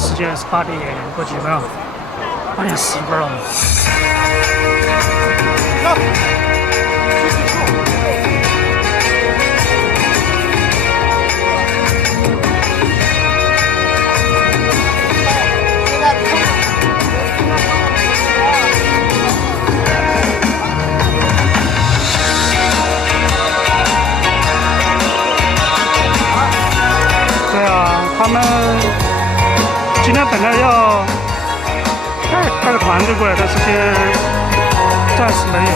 时间是8点过几分啊？8点10分了。对啊，他们今天本来要带个团队过来，但是先暂时没有。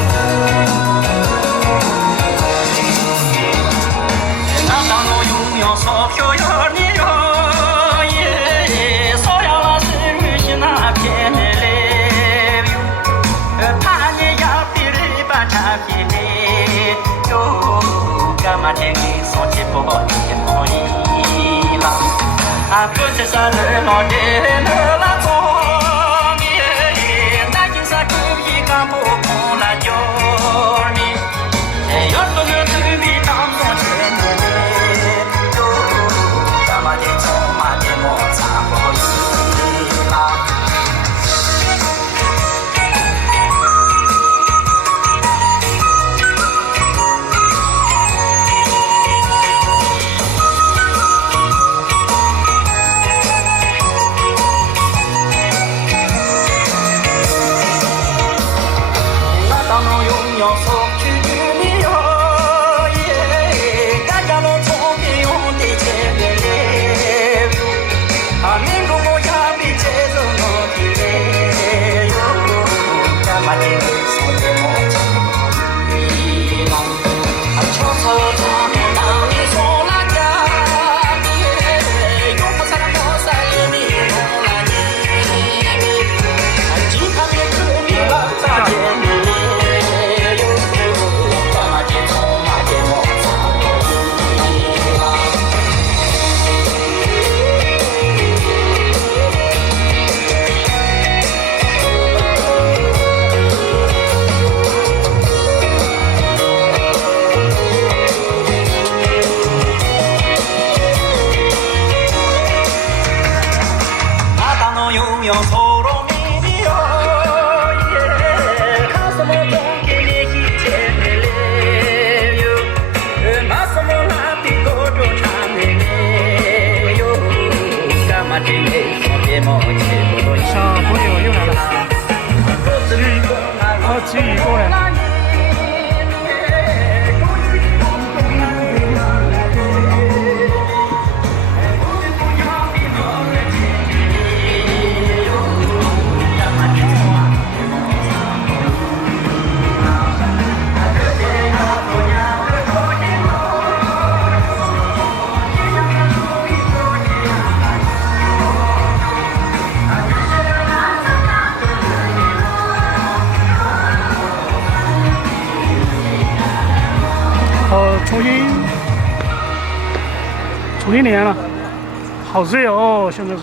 小朋友又来了，鲫鱼过来。重新连了，好热哦！现在是。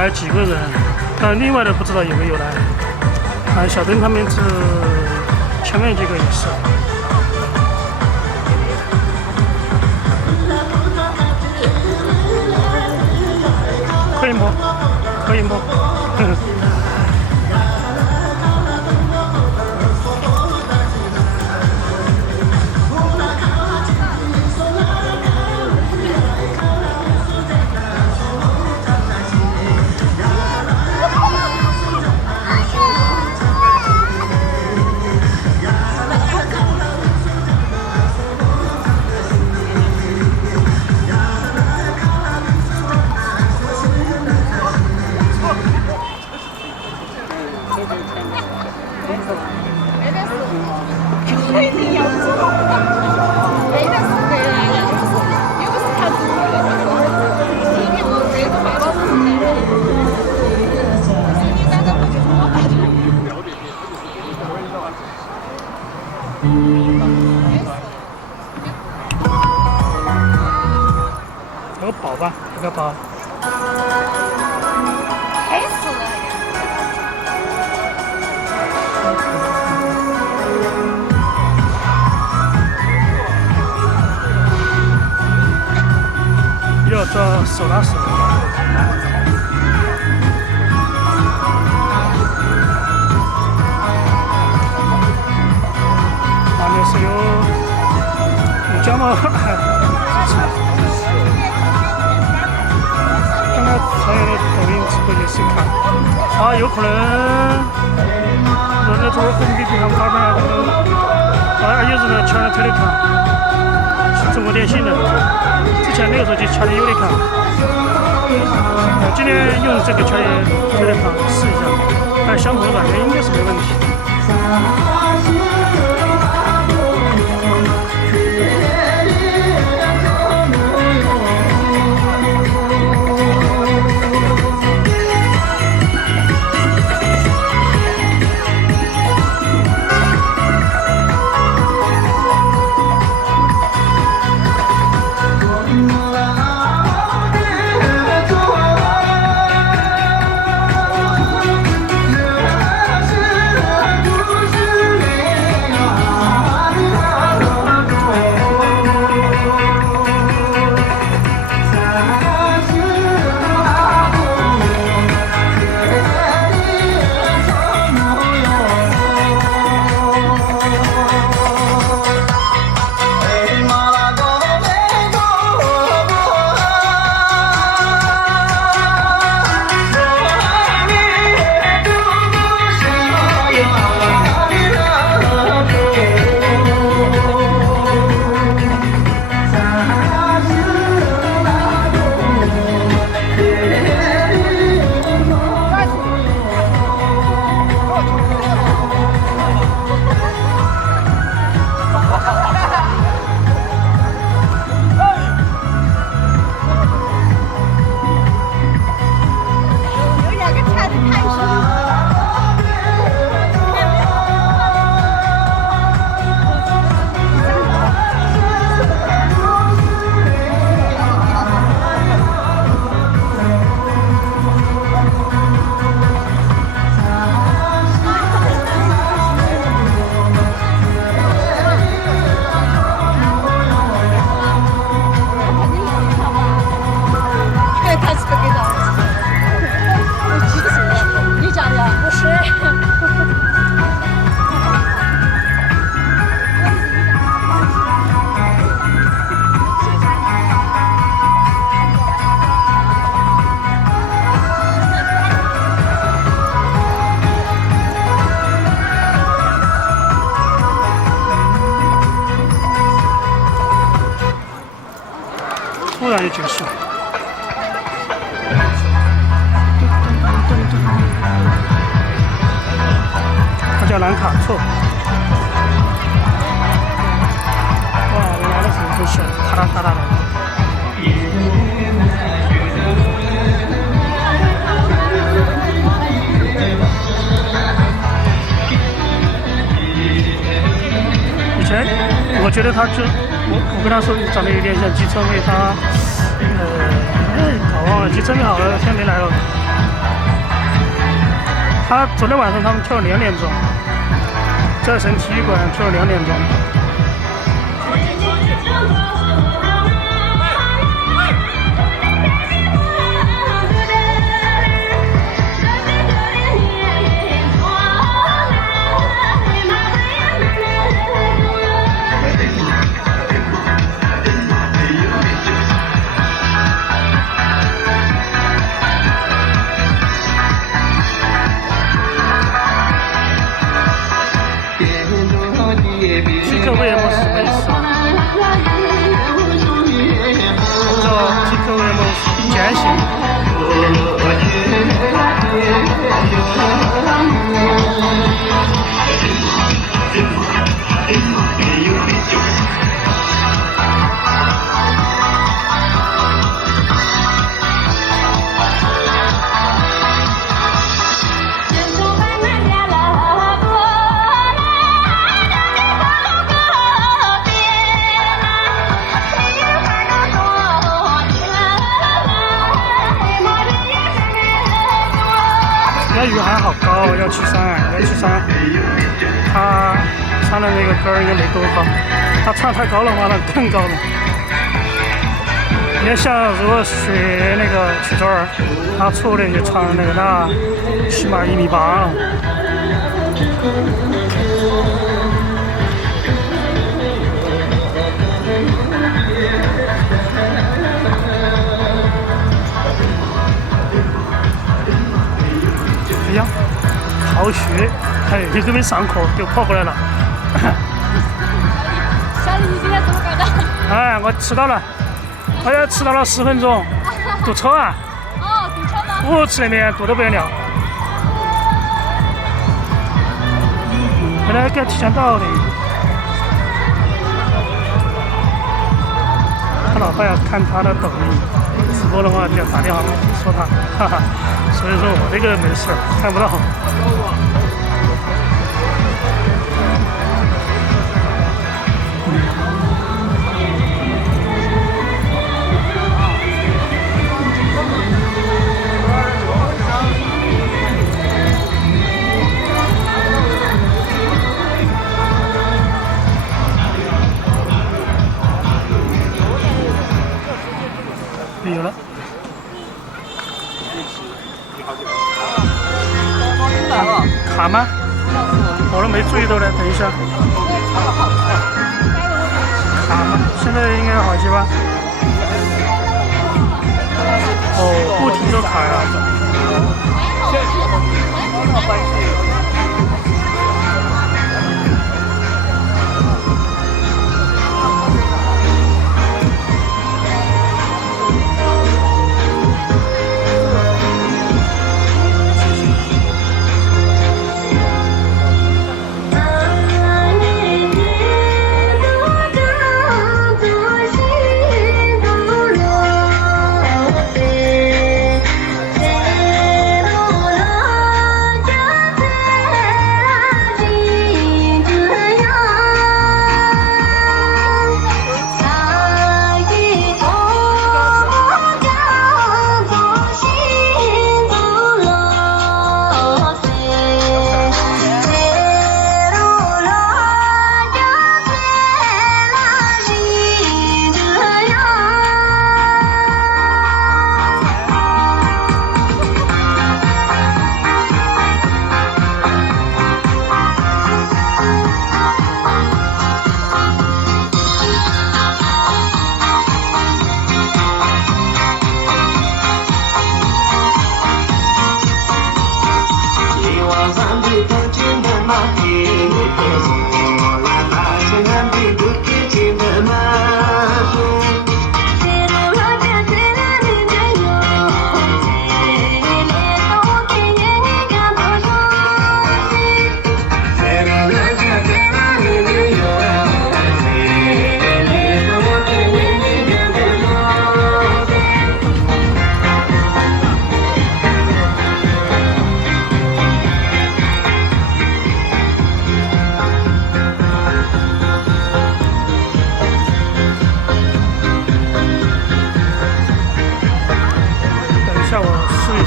来几个人，但另外的不知道有没有来。啊，小灯他们是前面几个也是。可以摸，可以摸。有个宝吧，有个宝。黑死了！要做手拉手。外面是有胶帽。刚刚才有抖音直播也是看，啊，有可能人家这儿红笔平常发表啊，有人抢了推的看，是中国电信的，之前那个时候就抢的有的看，今天用这个抢的推的看试一下，看相同的感觉应该是没问题。突然就结束。它叫兰卡错。哇，我拿的时候很小，咔嗒咔嗒的。以前我觉得他就我跟他说长得有点像机车妹，他搞忘了机车妹好了，现在没来了。他昨天晚上他们跳2点钟，在省体育馆跳2点钟。TKVM 是什么意思？不知道 TKVM 是简写。雨还好高，要去山。他唱的那个歌应该没多高，他唱太高的话，那更高了。你看，像如果学那个曲段儿，他错的就唱那个，那起码1.8米了。哎呀，逃学！哎，一个没上课就跑过来了。小李，你今天怎么搞的？哎，我迟到了，我要迟到了10分钟，堵车啊！哦，堵车吗？我吃那边堵得不得了。本来该提前到的。他老婆要看他的抖音直播的话，就要打电话说他，哈哈。所以说我这个没事，看不到。有了。卡吗？我都没注意到呢，等一下。卡吗？现在应该好些吧？哦，不停的卡呀。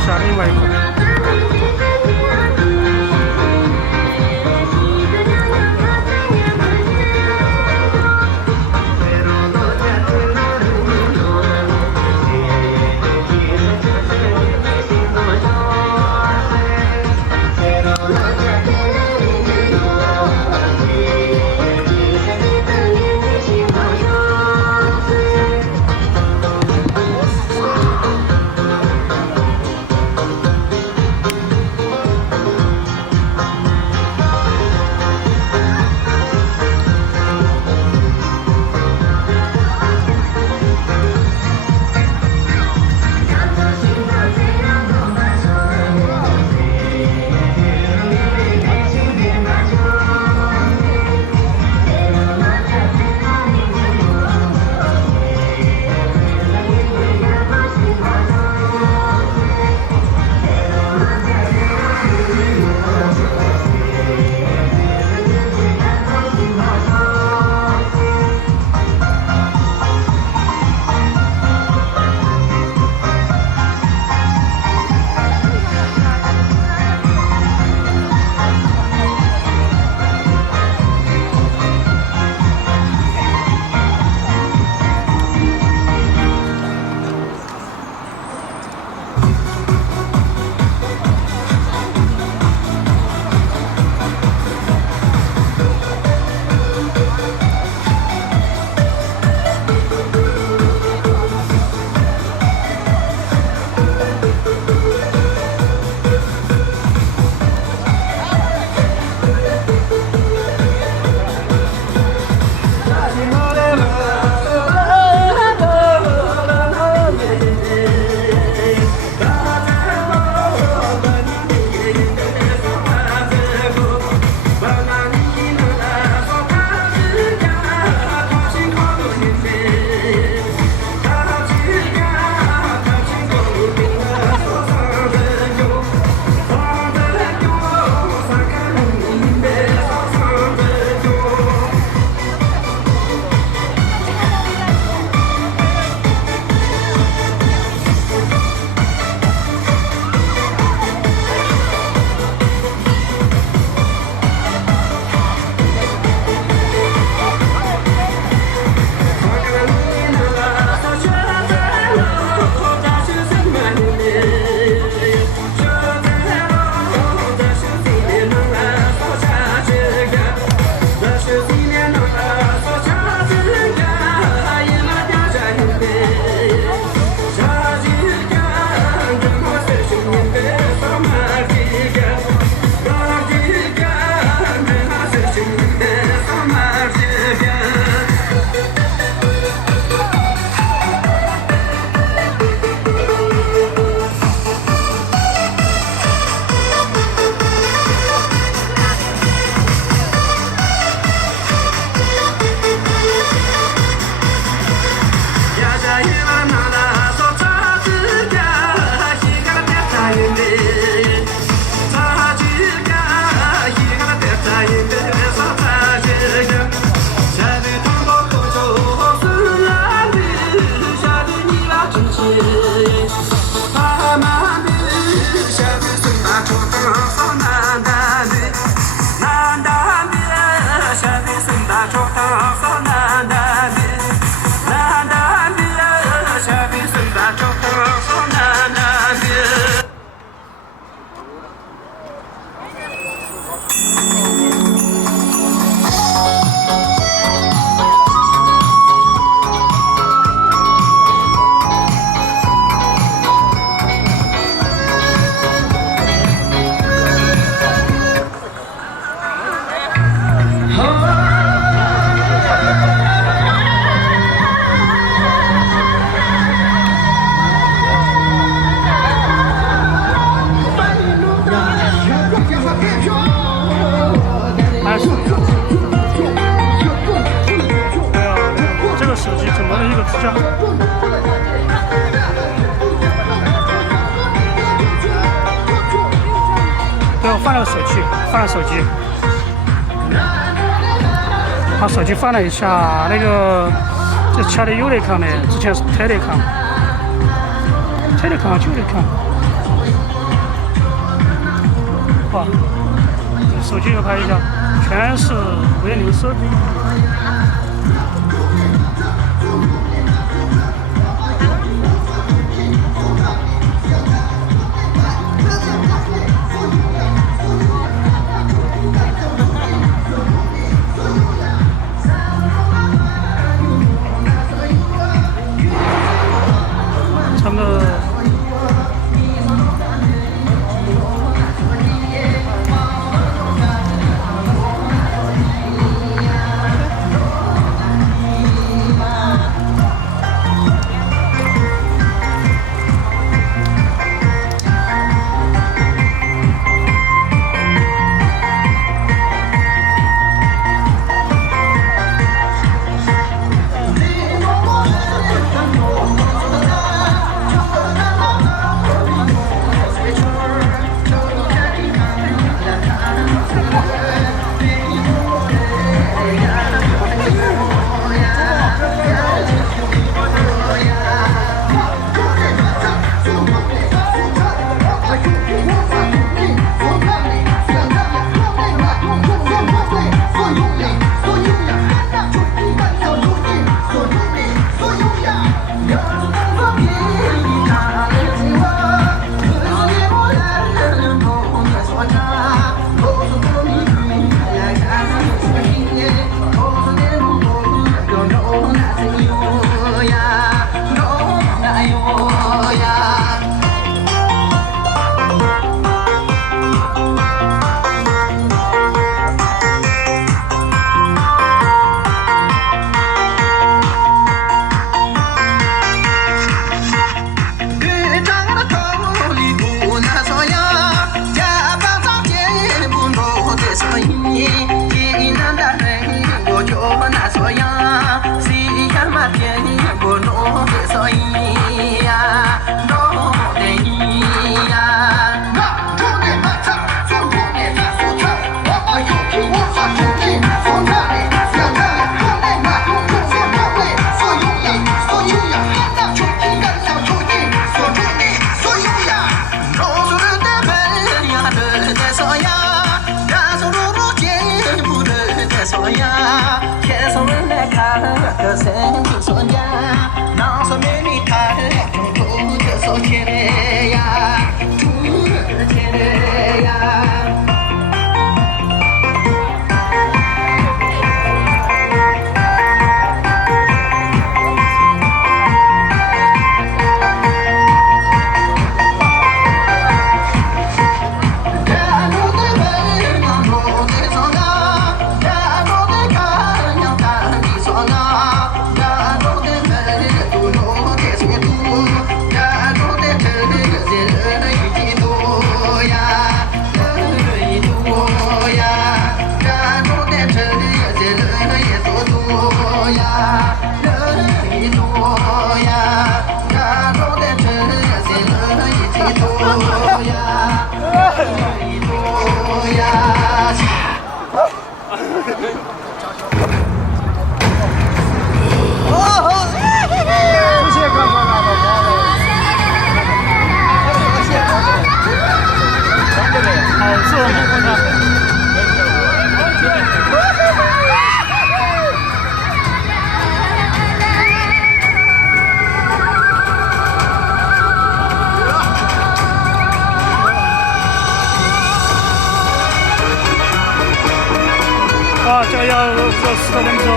下另外一款。手机怎么的一个支架？对，我放了手机，放了手机。把手机放了一下，那个这插的优雷康的，之前是特雷康，特雷康、旧雷康。哇，手机又拍一下，全是五颜六色。他们这个要10多分钟。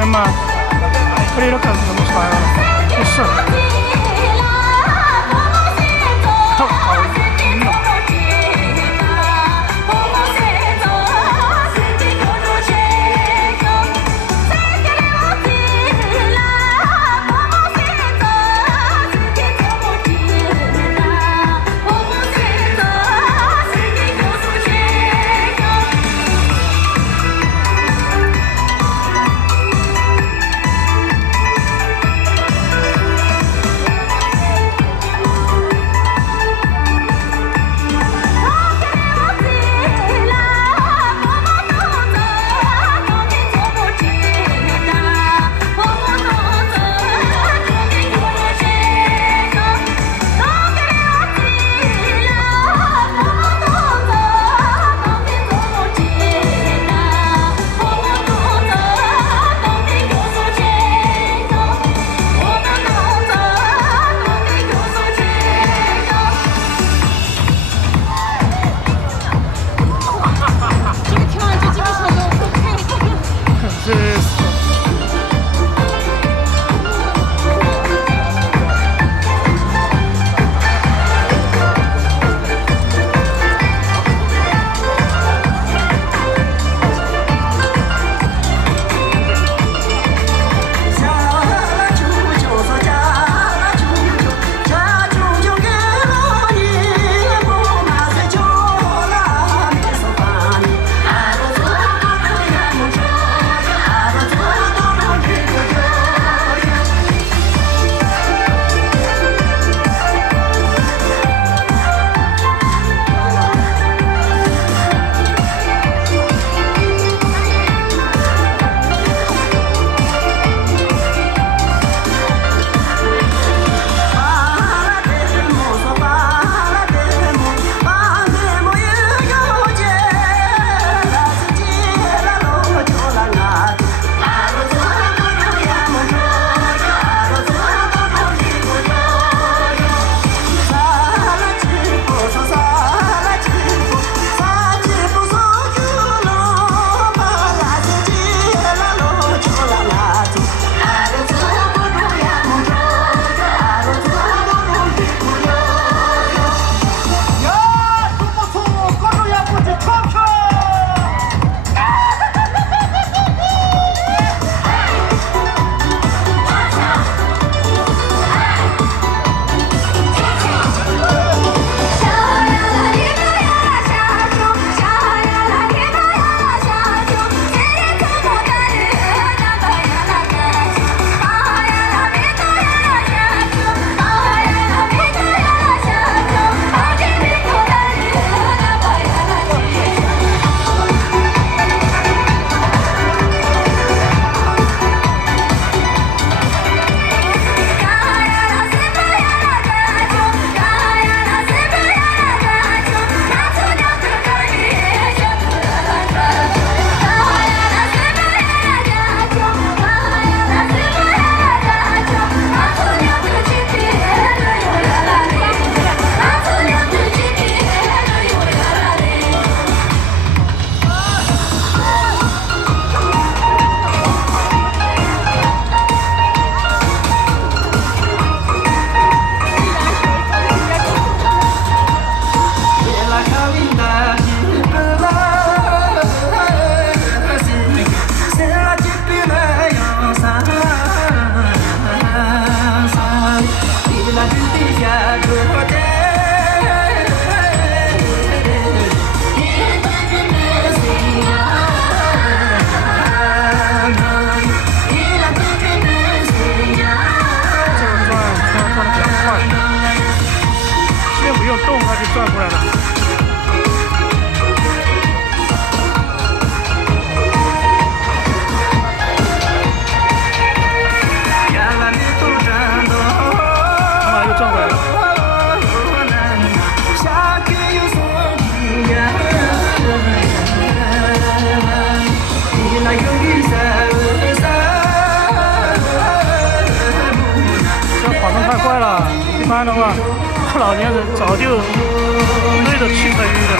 间嘛，这里都开始怎么传了？不是，好晕哦。转过来了。看吧，又转过来了。这跑得太快了，一般的话，老年人早就累得气喘吁吁的。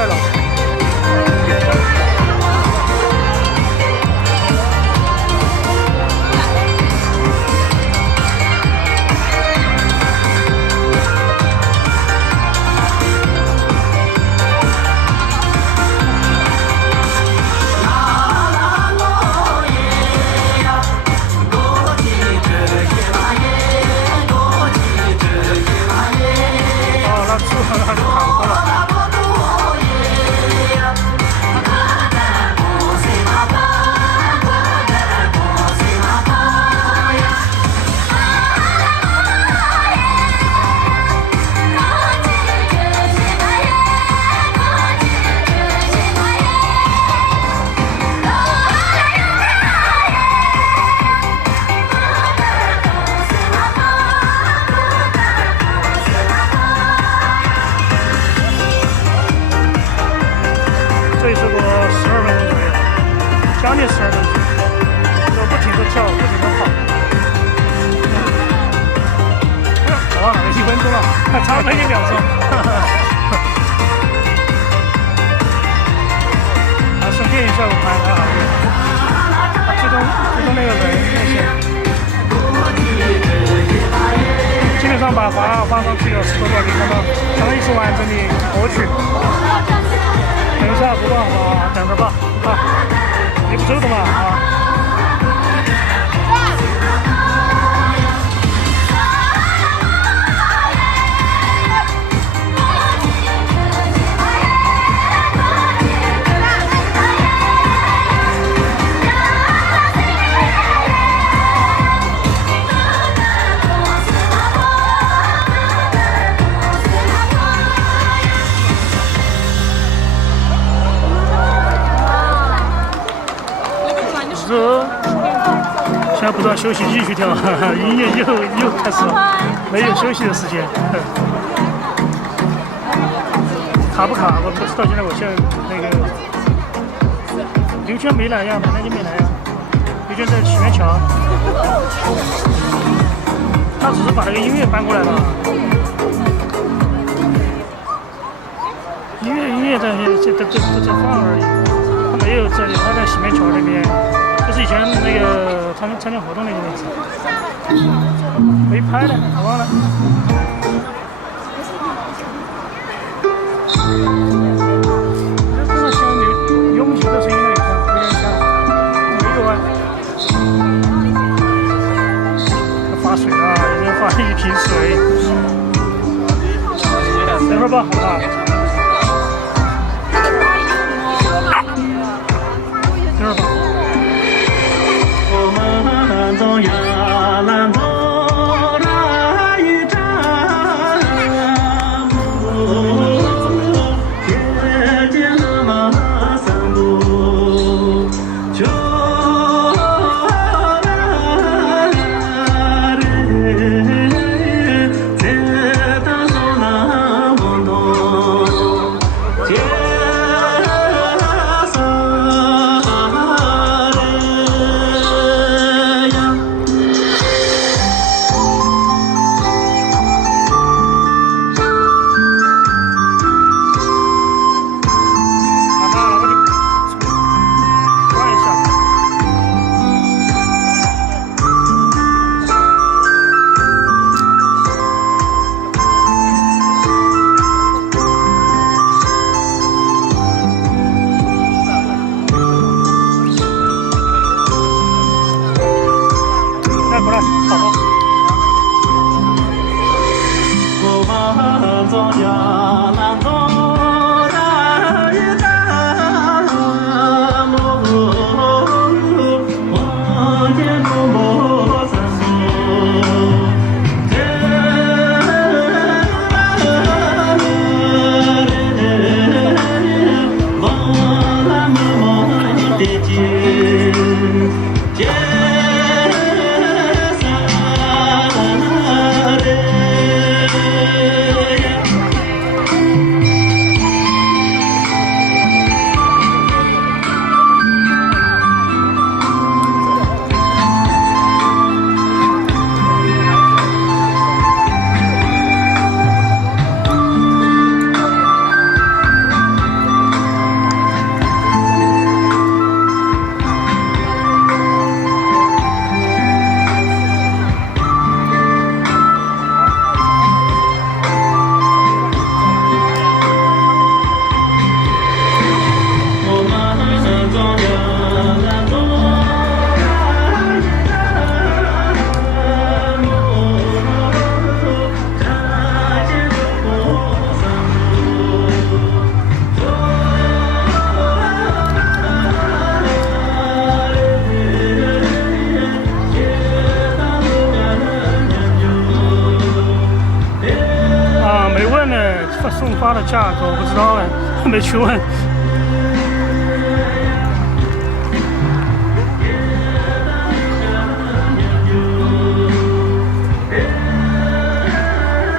来了。这里是个12分钟左右，将近12分钟，就不停的跳，不停的跑。我忘了1分钟了，差了1秒钟。顺便一下，我拍还好一点。最终那个人那些，基本上把发上去有10多个，你看到，相当于是完整的歌曲。等一下，不动好不好？等着吧，啊，你不走的嘛啊。现在不断休息，继续跳，音乐又开始了，没有休息的时间。卡不卡？我不知道。现在我那个刘娟没来呀，本来就没来呀。刘娟在启源桥，他只是把那个音乐搬过来了。音乐在都在放而已，他没有在，他在启源桥那边。这是以前那个参加活动那个位置，没拍的，我忘了。这个像拥挤的声音了，有点像，没有啊。发水了，有人发1瓶水。等会儿吧，好不好？等会儿吧。东呀南东来一站路，天天那么散步，就来人，在大手那梦中，天上。过来，好吧。我们走呀南东来一站路，望见中国山路，望那茫茫的街。送发的价格我不知道哎，没去问。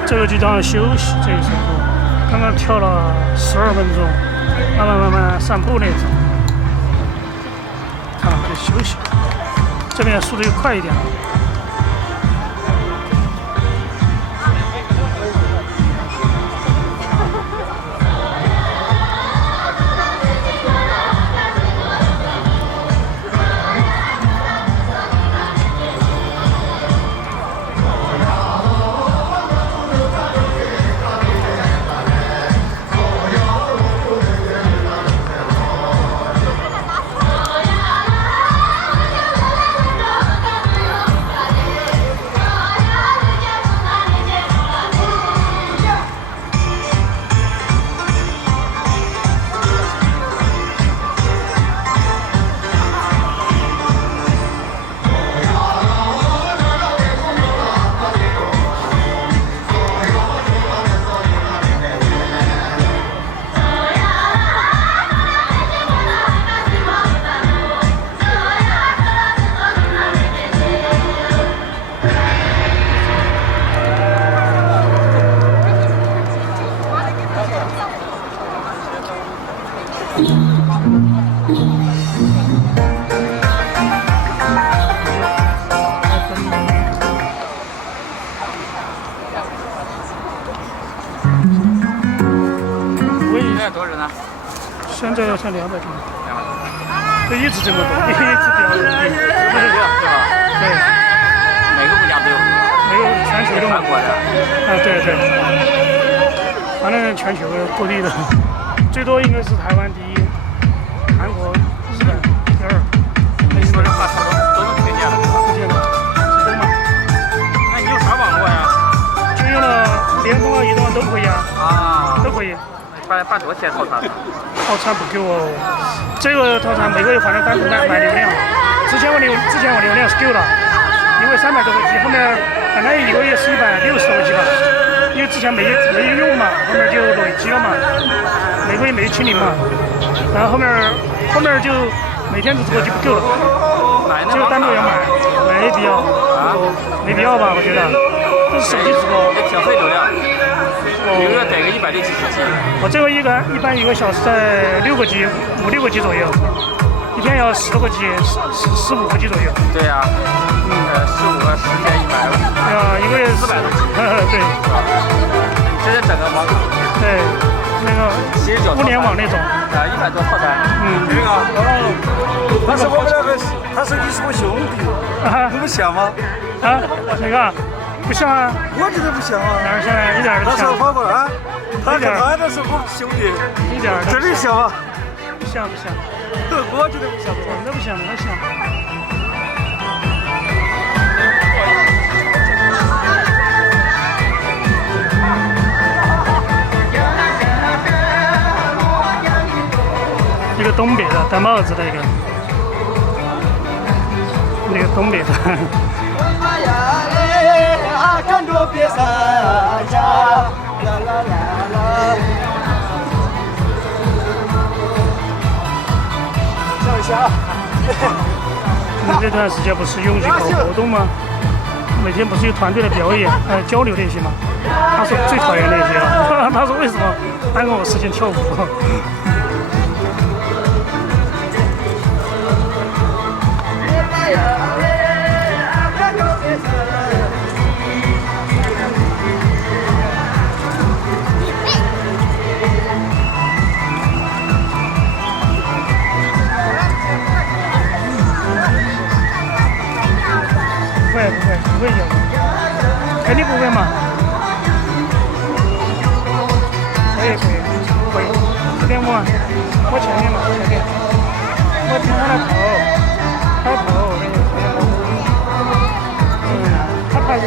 这个就当休息这一首歌，刚刚跳了12分钟，慢慢散步那种。啊，就休息。这边速度又快一点了。多少人呢？现在要200多，就一直这么多，一直掉人民币，对，每个国家都有，没有全球的嘛，韩国的，啊对，反正全球各地的，最多应该是台湾第一，韩国、日本第2。你说这话都能推荐了，推荐了，是真吗？那你用啥网络呀？就用了联通啊、移动啊都可以啊，都可以。办多少钱套餐？套餐不给我，这个套餐每个月反正单独买流量。之前我流量是够了，因为300多个 G， 后面本来一个月是160多个 G 吧，因为之前没用嘛，后面就累积了嘛，每个月没清零嘛，然后后面就每天这个就不够了，就单独要买，没必要啊，没必要吧？我觉得这是手机直播，挺费流量。一个月得个160几 G， 我这个一般1个小时在6个 G、5、6个 G 左右，一天要10多个 G、15个 G 左右。对呀，15个10天150。一个月400多 G。对。这是整个网卡。对，那个互联网那种。100多套餐。这个，他是我们2个，他说你是我兄弟，你不像吗？啊，那个。不像啊，我觉得不像啊，哪儿像啊？一点儿都不像。他说跑过来，他跟他那是我们兄弟，一点儿真的像吗？不像。我觉得不像，真的不像，那像。一个东北的戴帽子的一个，那个东北的。看着别散家，啦啦啦啦。笑一下。你这段时间不是用心搞活动吗？每天不是有团队的表演，交流那些吗？他说最讨厌那些了。他说为什么耽误我时间跳舞？不会有，肯定不会嘛。可以，这边摸前面嘛，前面，摸听他的头那个，他怕热，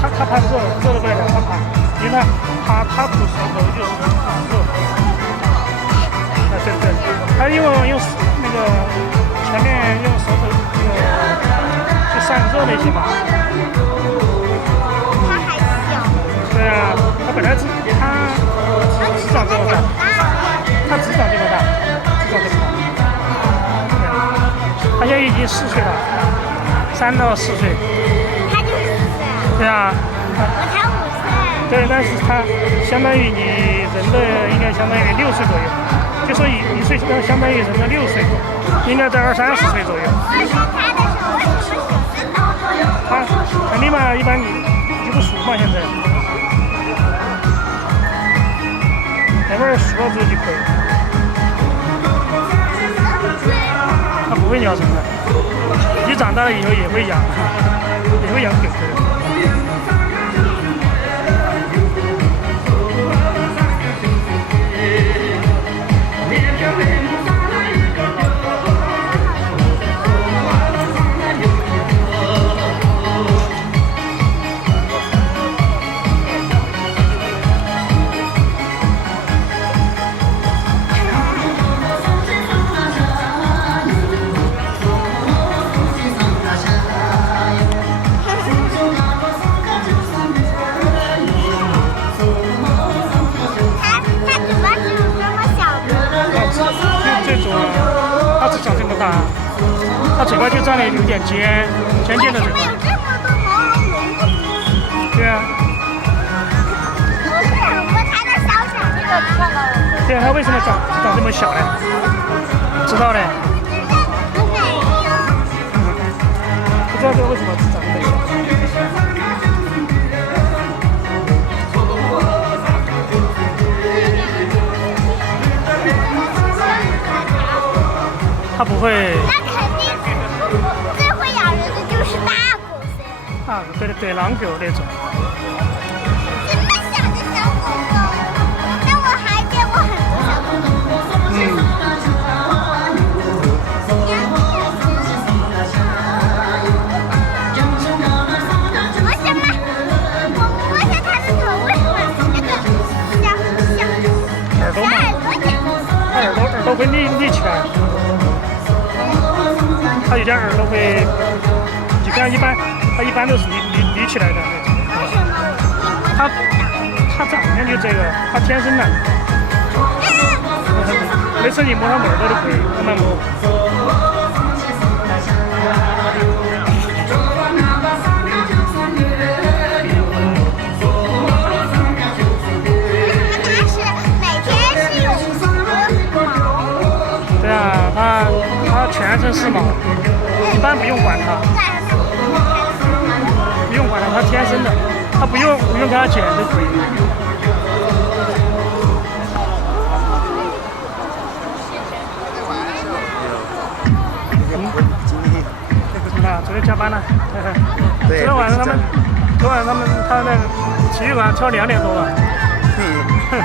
他怕热的不了，他怕，因为他吐舌头就热。对，他用那个前面用舌头去散热那些嘛。他还小。对啊，他本来是。经4岁了，3到4岁。他就是4岁。对啊。我才5岁。对，但是他相当于你人的应该相当于6岁左右，就说1岁相当于人的6岁，应该在20-30岁左右。我生他的时候为什么手震呢？他肯定嘛，一般你不数嘛，现在。待会儿数了之后就可以。他不会咬人的，你长大了以后也会养，也会养狗狗的。它嘴巴就长得有点尖尖的嘴巴。为什么有这么多毛茸茸的？对啊。不是，它的小的。对啊，它为什么长这么小呢？知道嘞。不知道这为什么长这么小。它不会。那肯定最会咬人的就是大狗噻。啊，对，狼狗那种。这么小的小狗狗，但我还见过很多小狗狗。我想嘛，我摸一下它的头，为什么那个小耳朵会立起来。它有点耳朵会，你看它一般都是立起来的那种。为什么？它长相就这个，它天生的。没事，你摸它耳朵都可以，慢慢摸。它是每天是有毛。对啊，它全身是毛，一般不用管它。不用管它，它天生的，它不用给它剪都可以。昨天加班了。昨天晚上他那体育馆跳2点多了。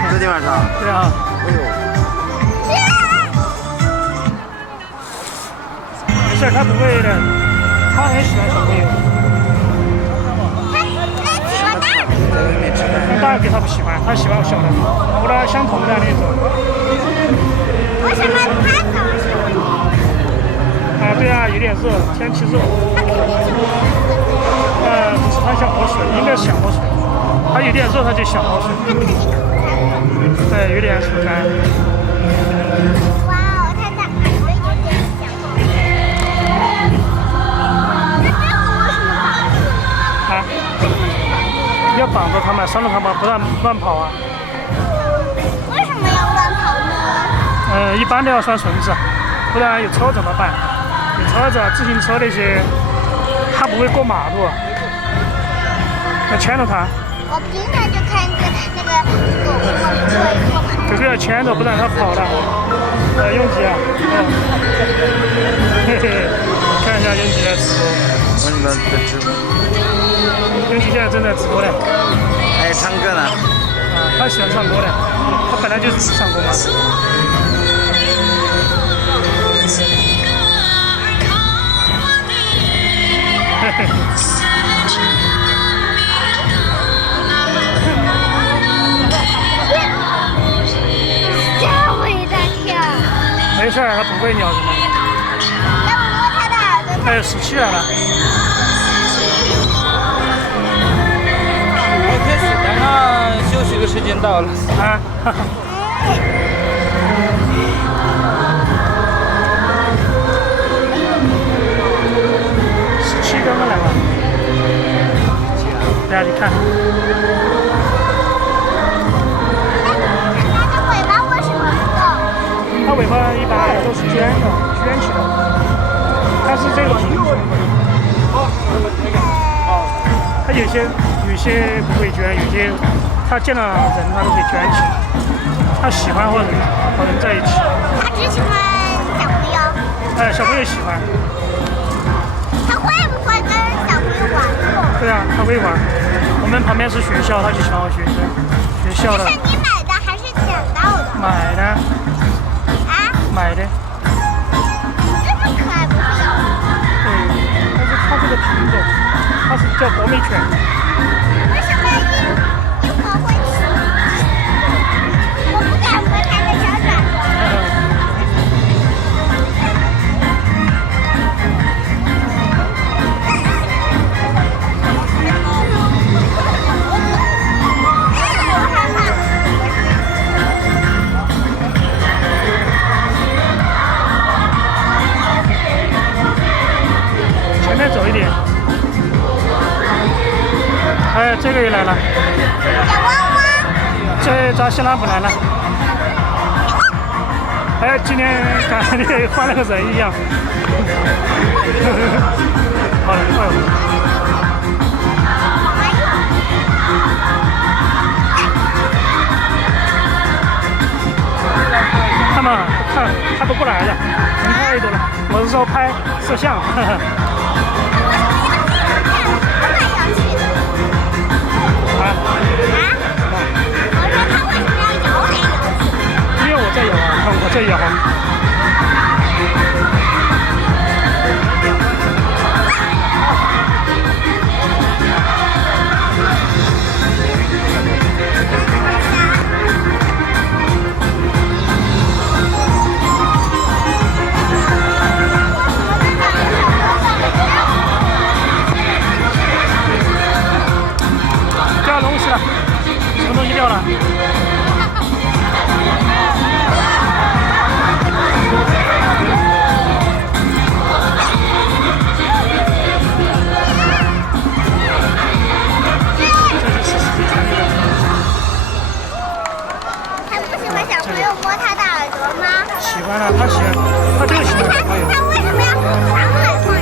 昨天晚上。对啊。哎呦。没事，他不会的，他很喜欢小朋友。大的他不喜欢，他喜欢小的，和他相同的那种。为什么他总是会？啊，对啊，有点热，天气热。他肯定是不是不是他想喝水，应该是想喝水。他有点热，他就想喝水。他肯定是口干。对，有点口干。哇哦，他的耳朵有点小。那这个为什么绑住？啊？要绑着它们，拴着它们，不让乱跑啊。为什么要乱跑呢？一般都要拴绳子，不然有车怎么办？有车子、自行车那些，它不会过马路，要牵着它。我平常就看着那个狗狗不会过马路。狗狗要牵着，不然它跑了。拥挤啊，嘿嘿，看一下拥挤在直播。我你们在直播。拥挤现在正在直播嘞。还唱歌呢。啊，他喜欢唱歌的，他本来就是唱歌嘛。嘿嘿。吓我一大跳。没事，他不会咬人的。让我摸他的耳朵。他有死气来了。开始，刚刚休息的时间到了。啊，哈哈。大家去看。它的尾巴为什么不动？它尾巴一般都是卷的，卷起来的。它是这个品种。它有些不会卷，有些它见到人它都可以卷起来。它喜欢和人在一起。它只喜欢小朋友。小朋友喜欢。它会不会跟小朋友玩过？对啊，它会玩。我们旁边是学校，它就喜欢学生。学校的。是你买的还是捡到的？买的。啊？买的。这么可爱不是？对，但是它这个品种，它是叫博美犬。为什么一会儿会吃？我不敢和它的小爪子。前面走一点。哎，这个也来了。小汪汪。这扎西拉姆来了。哎，今天感觉换了个人一样。好了，快了。看嘛，看他不过来了，人太多了。我是说拍摄像。因为我在摇啊，我在摇。掉东西了，什么东西掉了？喜欢啊，他就喜欢小朋友。他为什么要放海放去？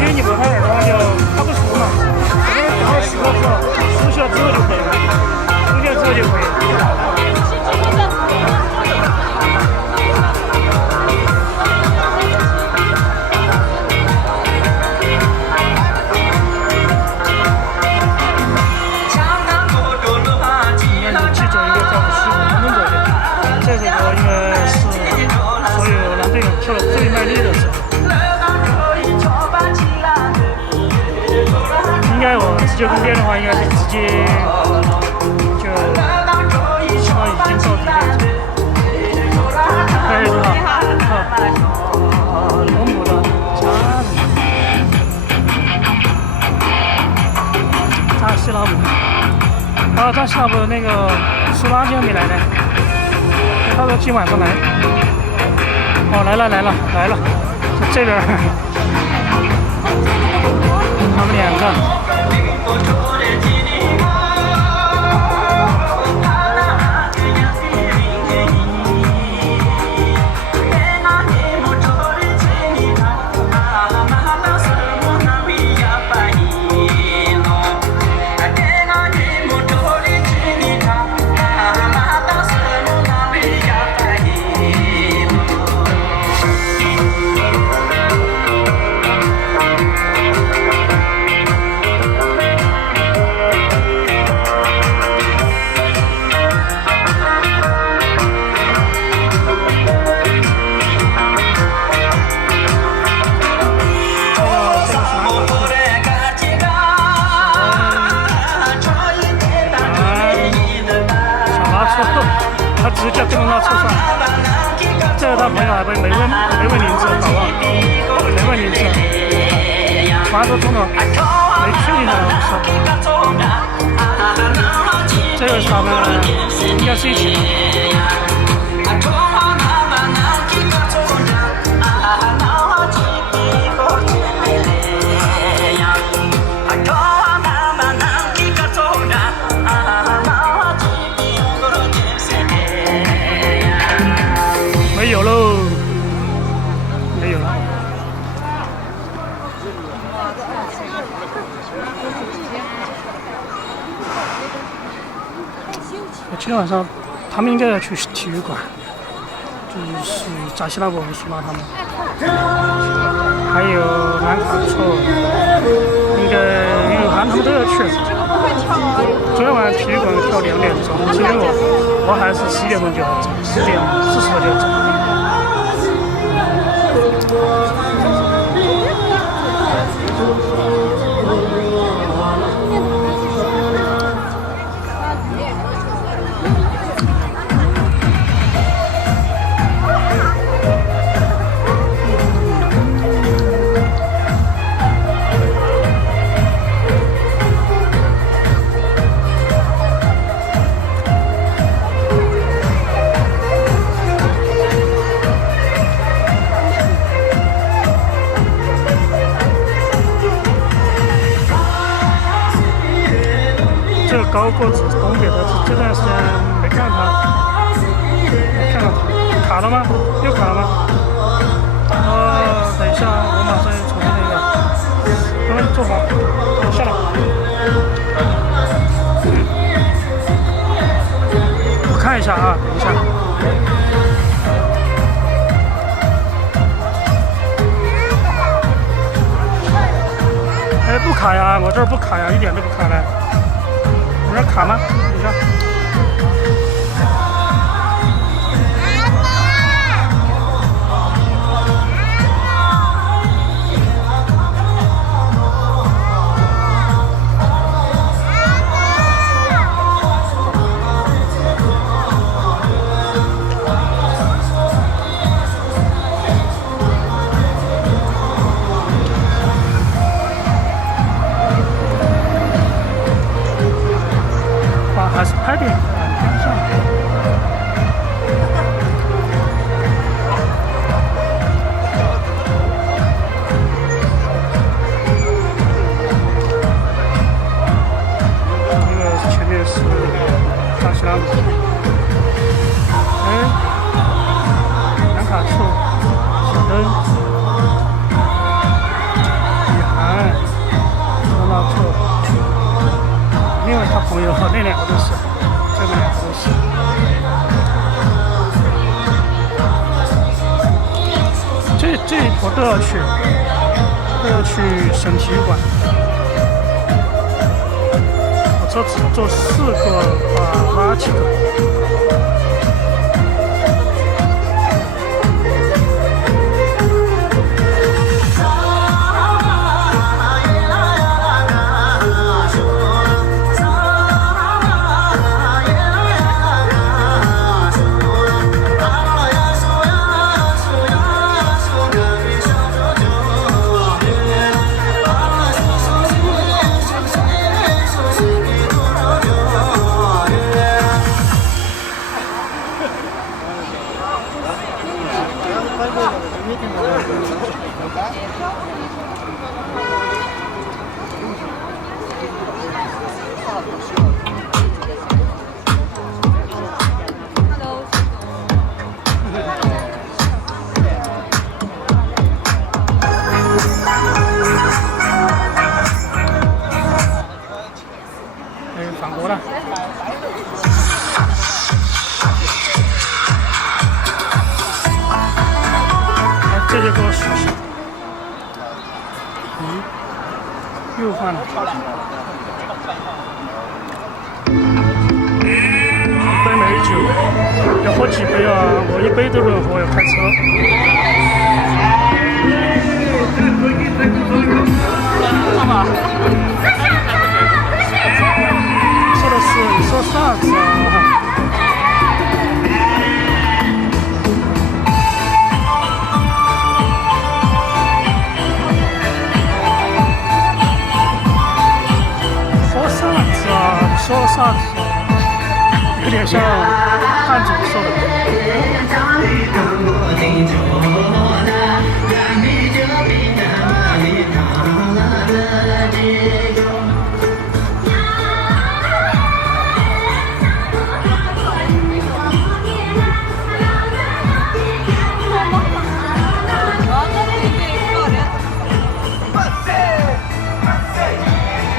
因为你不拍耳朵就他不熟嘛，然后熟了之后，熟悉了之后就可以了，熟悉了之后就可以了。应该你记着一个叫15分钟左右，这个应该是所有男队员跳的最卖力的时候。应该我直接攻略的话，应该是直接就基本已经到底了。可以的哈，龙母的扎西拉姆，扎西拉姆的那个苏拉今天没来呢，他说今晚上来。哦，来了，这边他们两个。他直接跟他车上，这个他朋友还没问名字，好不好？没问名字，传说中的没确定的车。这个是他们应该是一起的。今天晚上他们应该要去体育馆，就是扎西拉伯文苏拉他们，还有兰卡措，应该因为他们都要去。昨天晚上体育馆跳2点钟，所以我还是11点钟就要走，10点40分就要走。这个高个子东北的，这段时间没看到他，看到他卡了吗？又卡了吗？等一下，我马上重新那个，坐好，下来。我看一下啊，等一下。哎，不卡呀，我这儿不卡呀，一点都不卡嘞。有人卡吗？你看。还是拍点边上。这个前面是扎西拉姆，兰卡措、小灯、雨涵、罗纳特。另外他朋友和那2个都是，这个2个都是。这一坨都要去省体育馆。我这只做4个拉几个。返国了。这就给我熟悉。又换了。一杯美酒，要喝几杯啊？我1杯都不能喝，要开车。干嘛？说的是你说啥子啊？说啥子？有点像汉族说的。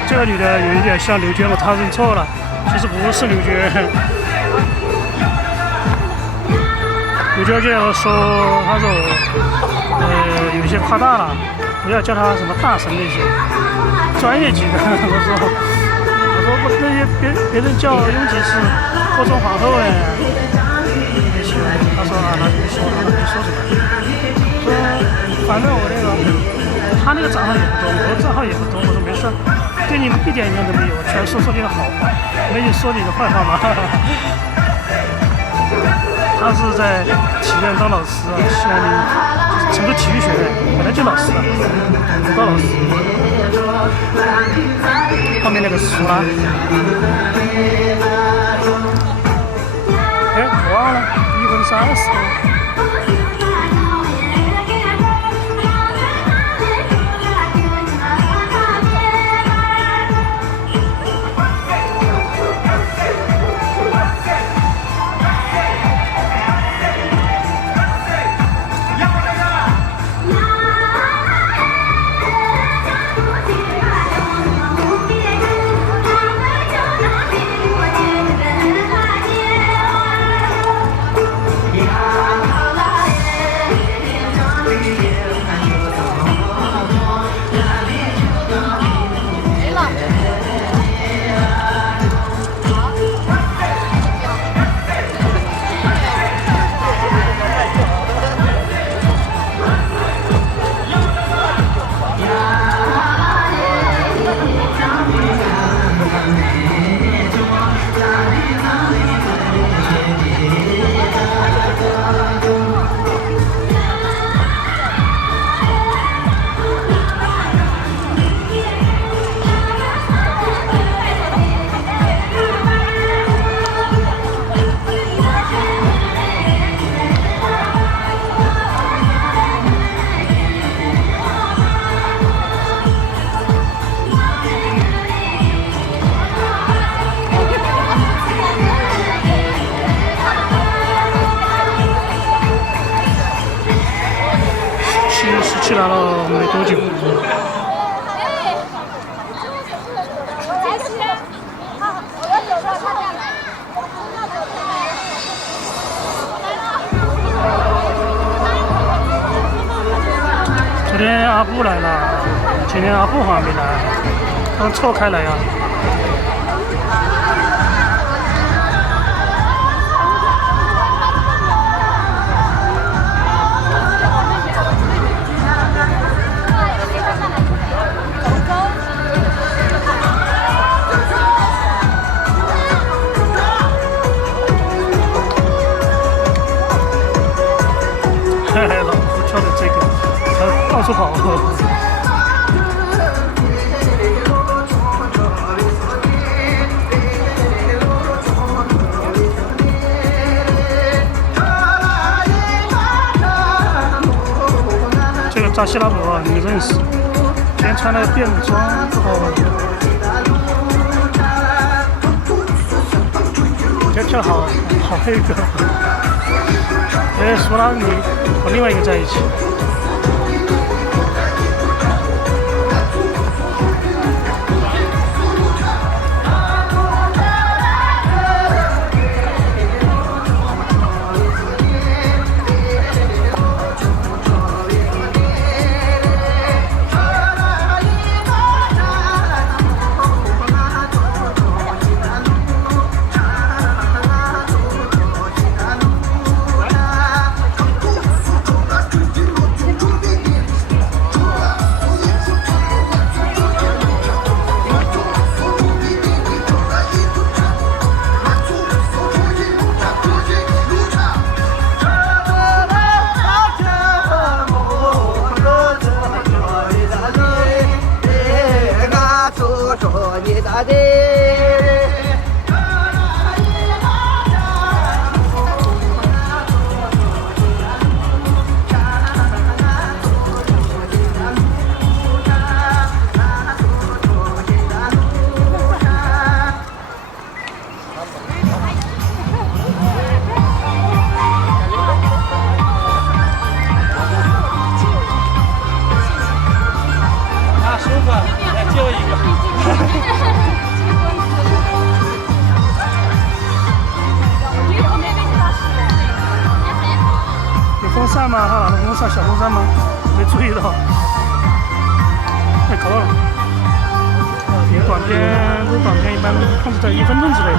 这个女的有一点像刘娟，我她认错了。其实不是刘娟。刘娟就说，他说，有些夸大了，不要叫他什么大神那些，专业级的。我说不，那些别人叫拥挤是霍尊皇后哎，没喜欢。他说啊，那就说了，你说什么？说反正我那个，他那个账号也不多，我的账号也不多。我说没事，对你一点影响都没有，全说你的好话，没有说你的坏话吗？他是在体院当老师啊，西南就是成都体育学院，本来就老师啊，当老师。后面那个苏拉，哎，我忘了1分30。7来了没多久。昨天阿布来了，今天阿布好像没来，刚错开来呀。老夫跳的这个，他到处跑。这个扎西拉伯你认识？今天穿了便装，这跳好黑个。苏拉尼和另外一个在一起。山嘛，哈，那个上小红山嘛，没注意到。哎，搞到了。点短片，这短片一般控制在1分钟之内。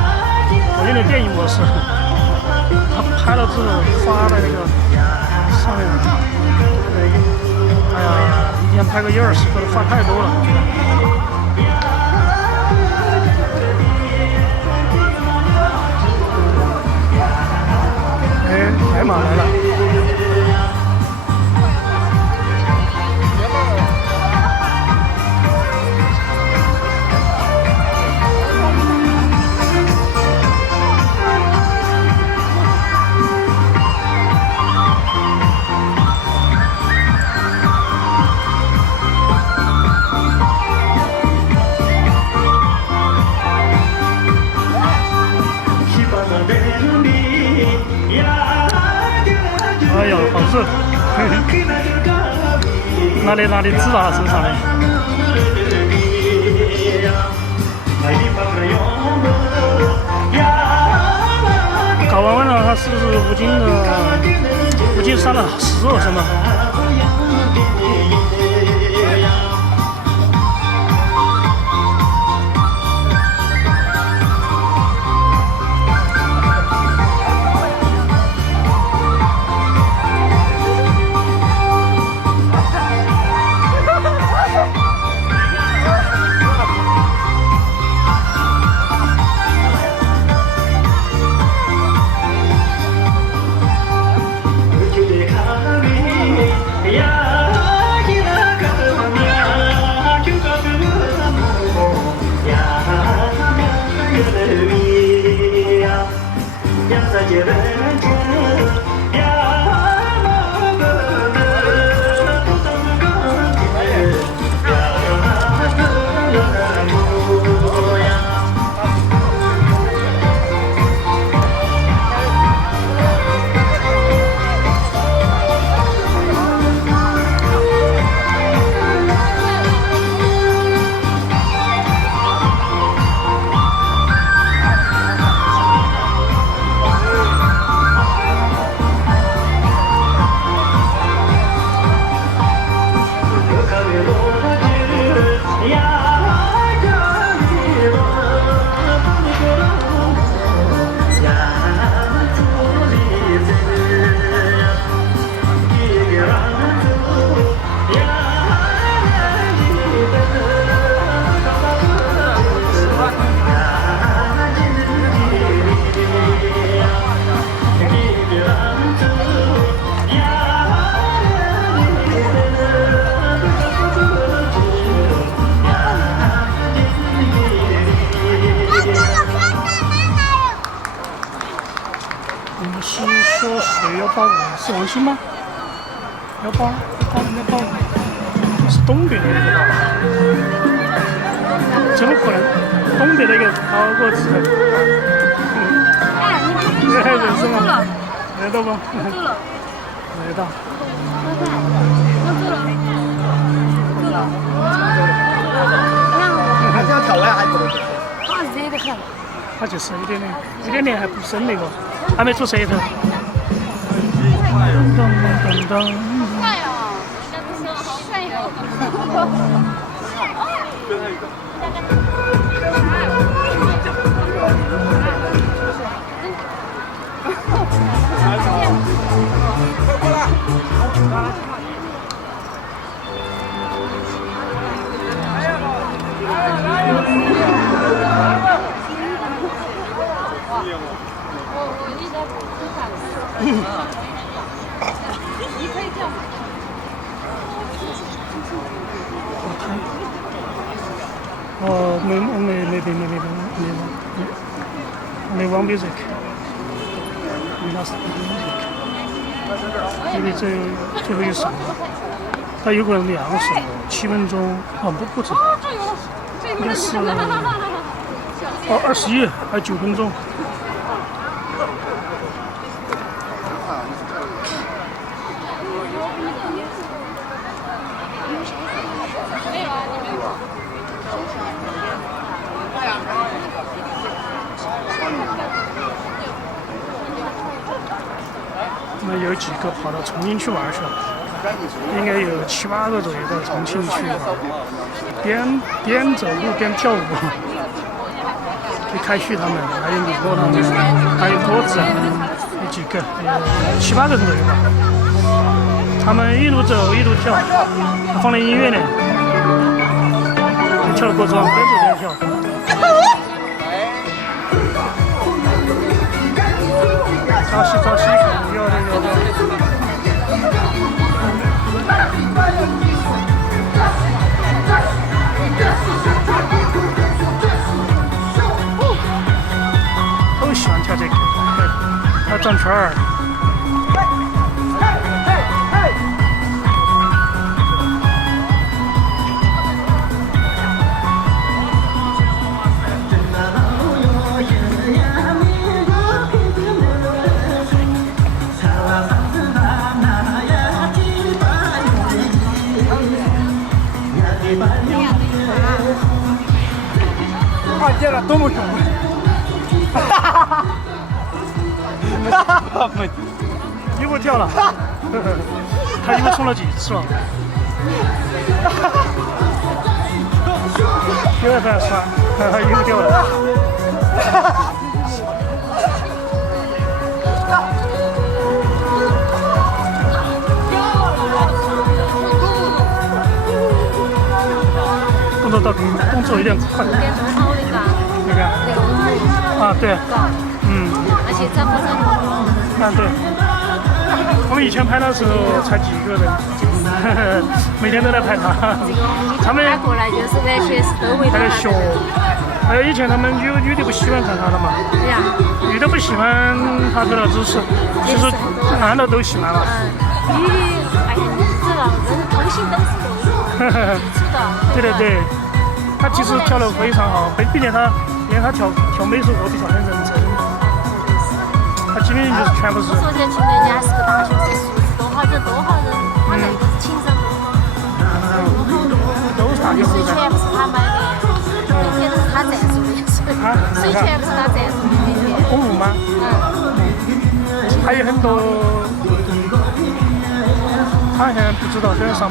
我用的电影模式，他拍了之后发在那个上面。哎呀，一天拍个1、20个，发太多了。哎，海马来了。哎呦，好热！哪里滋到了身上嘞？搞完问了他是不是吴京杀了10肉什么？说谁要报是王鑫吗？要报，是东北的一个吧？怎么可能？东北的一个跑过去的。哎，你这还人生我啊？来到不？做了，来到。做了。还是要挑完还不能。啊，热得很。它就是一点点还不深那个，还没出舌头。噔噔噔。快哦，那不是好快哟。我一直在看。你可以这样吗？哦，没玩 music， 没拿 music， 因为最后一首，它有可能2首，7分钟，不止，应该是21还9分钟。那有几个跑到重庆去玩去了，应该有7、8个左右到重庆去玩，边走路边跳舞。李开旭他们，还有李波他们，还有郭子啊，有几个，有7、8个人左右吧。他们一路走一路跳，放了音乐呢，跳了过桩，边走边跳。朝西，要的。都喜欢跳这个，要转圈儿。看见了多么恐怖！衣服掉了，他衣服冲了几次了？第二段刷，他衣服掉了。动作有点快。那个啊，对，而且在火车里。对。我们以前拍的时候才几个人，每天都来拍他。他们拍过来就是那些是都围着他在学。还有以前他们有女的不喜欢看他的嘛，对呀，女的不喜欢他这个姿势，其实男的都喜欢了。女的，哎呀，你知道，人同性都是有，知道。对。他其实跳得非常好，并且他跳美术活比较很认真。他基本就是全部是。说起来，人家是个大学生，素质多好人，他那个是亲生的。都是大学生。水全部是他买的，每天都是他赞助的，水全部是他赞助的。公务吗？还有很多，他好像不知道，虽然上，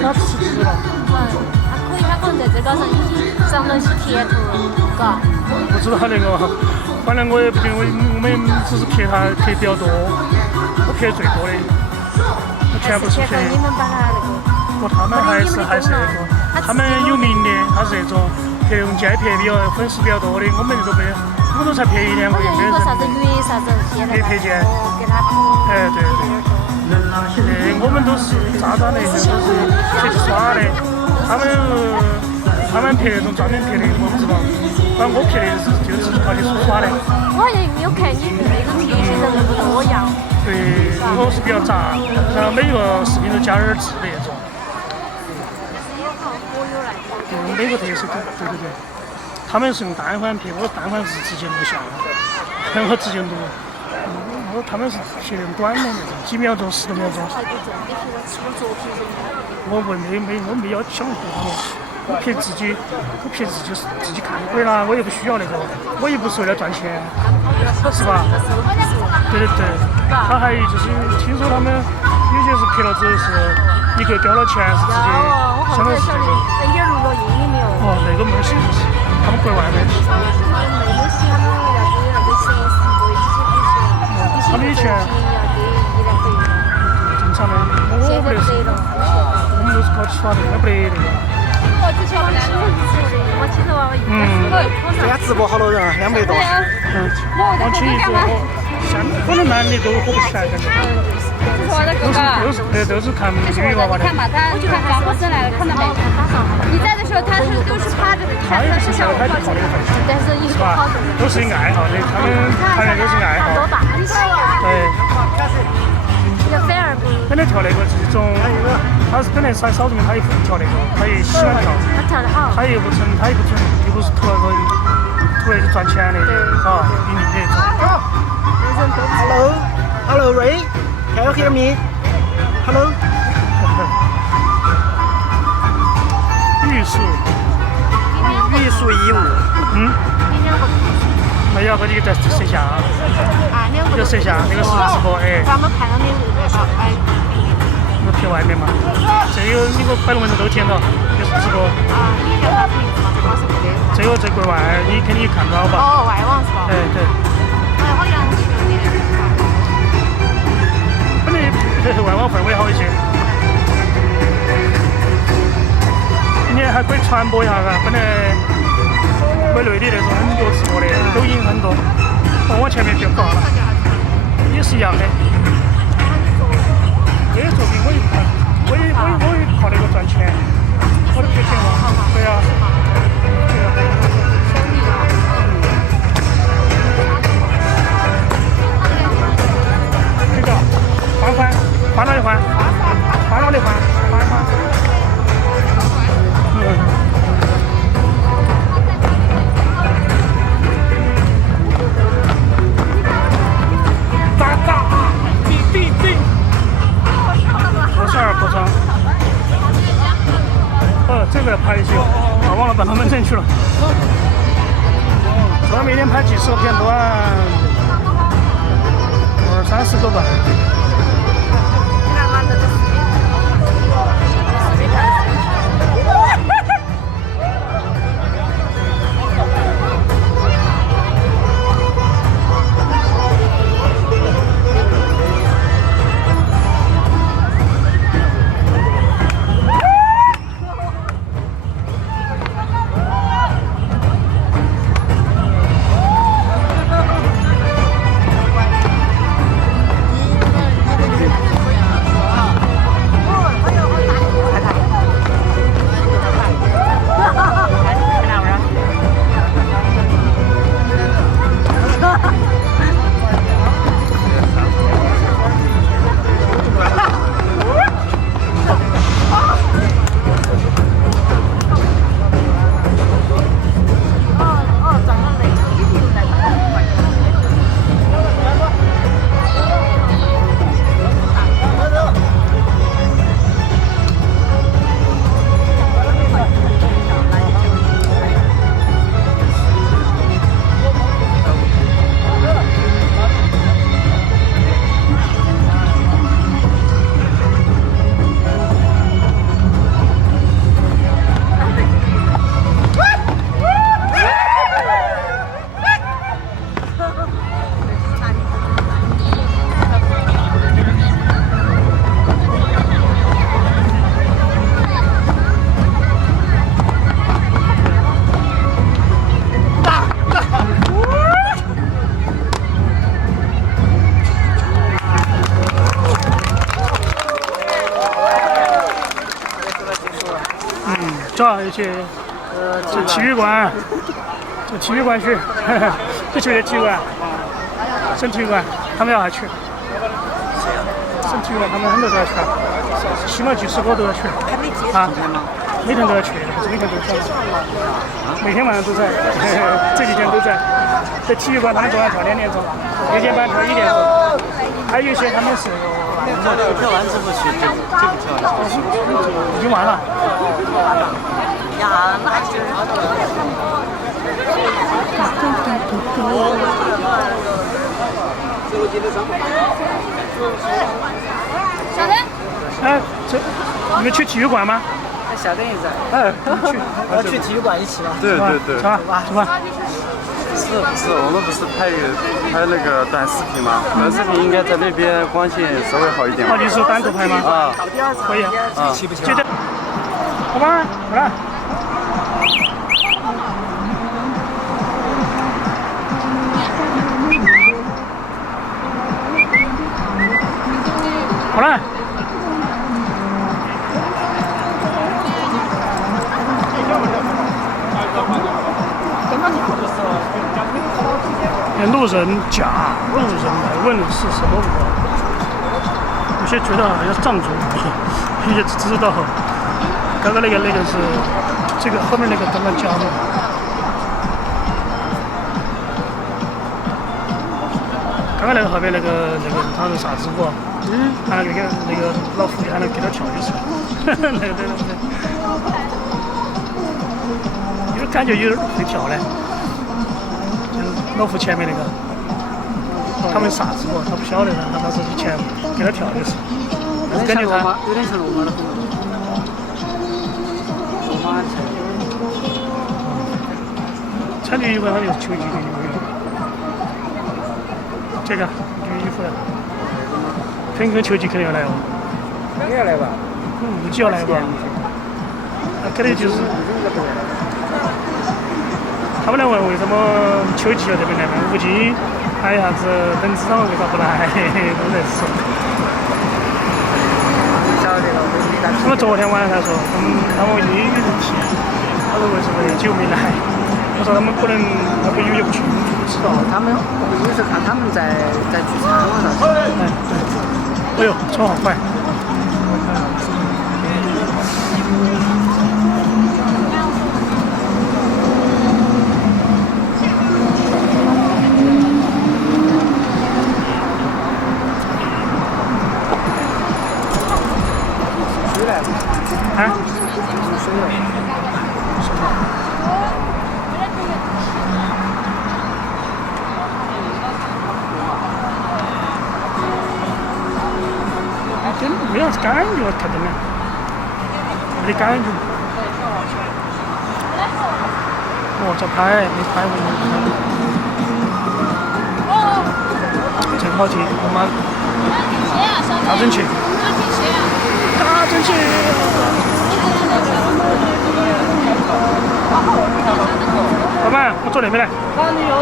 他辞职了。他可能在这个上已经上了些贴图，嘎。不知道那个，反正我也不觉得，我们只是拍他拍比较多，我拍最多的，全部是拍。你们把他那个。他们还是那个，他们有名的，他是那种拍那种街拍比较粉丝比较多的，我们这都没，我们都才拍1、2个月没人。有个啥子鱼啥子，没拍见。给他。对。我们都是渣的，都是出去耍的。他们拍那种专门拍的，我不知道。反正我拍的就是跑去耍的。我好像没有看你那个贴心的那么多样。对，我是比较杂，然后每个视频都加点字的那种。每个特色对。他们是用单反拍，我单反是直接录像，我直接录。他们是拍那种短的那种，几秒钟、10多秒钟。我没有想过他们，我拍自己是自己看就可以了，我也不需要那个，我也不是为了赚钱，是吧？对。他还有就是听说他们有些是拍了之后是一个交了钱是直接，相当于是这个。人家录了音有没有？那个没事，他们国外的。他们以前正常的，我不得是，我们都是搞耍的，不得那个。我记得这家直播好多人啊，200多。往前一坐，可能男的都火不起来，感觉。都是看女娃娃的。看嘛，他就看高火车来了，看到没？你在的时候，他是都是趴着的，他也不是小，他就跑那个份，是吧？都是有爱好的，他们好像都是爱好。对。本来跳那个是一种，他是本来少数民他也不跳那个，他也喜欢跳。他跳得好。他也不是图那个赚钱的，盈利的那种。Hello, Ray. Can you hear me? Hello. 玉树衣物。没有。过去在摄像，啊，那个有摄像，那个是直播，哎，咱们看到那个哎，那个屏外面嘛，这个你个摆龙门阵都听到，就是直播。啊，你叫啥名字嘛？这个是不得。这个在国外你肯定看不到吧？哦，外网是吧？哎对。哎，好洋气的。本来外网氛围好一些。你还可以传播一下噻，本来国内的那种很多直播的，抖音很多，我前面就搞了，也是一样的。这些作品我也靠那个赚钱，我都缺钱嘛。对呀，对呀。这个换了的换，换了的换。22扩张。这个拍一些，忘了把他们扔去了。主要每天拍几十个片段，30个吧。这一些，这体育馆，这体育馆去，这去的体育馆，省体育馆，他们要还去，省体育馆他们很多都要去，起码几十个都要去，啊，每天都要去，不是每天都去，每天晚上都在，这几天都在，在体育馆他们早上跳2点钟，夜间班跳1点钟，还有一些他们是。跳完之后去，这不跳了，已经完了。呀，那就。小灯。哎，你们去体育馆吗？小灯也在。哎，要去体育馆一起吗？对对对。走吧。是，我们不是拍那个短视频吗？短视频应该在那边光线稍微好一点。你是单独拍吗？啊，可以。去不去？接着，好吧，好了。好了。路人甲，路人来问是什么我？有些觉得好像是藏族，也只知道刚刚那个是这个后面那个刚刚加的。刚刚那个后面那个他是啥直播？他那个老妇女还能给他跳一次，对，有感觉有点会跳嘞。老湖前面那个，他们啥子不？他不晓得噻，他当时以前给他跳的是，有感觉他有点像罗马的风格。罗马前穿的衣服好像就是球衣的衣服，这个女衣服的，肯定跟球衣肯定要来哦。肯定要来吧？估计要来吧？那肯定就是。他们来问为什么秋季要这边来嘛？吴京还有啥子邓紫掌为啥不来？都在说。晓得了，他们昨天晚上才说，他们也有人提，他说为什么久没来？我说他们可能那个也不清楚，不知道。他们有时候看他们在聚餐嘛啥子。哎，对。哎呦，车好快。啊？没有感觉，看到没？没得感觉。哦，这拍没拍过，真好听，我妈大整齐，大整齐。老板，我坐那边来。那你要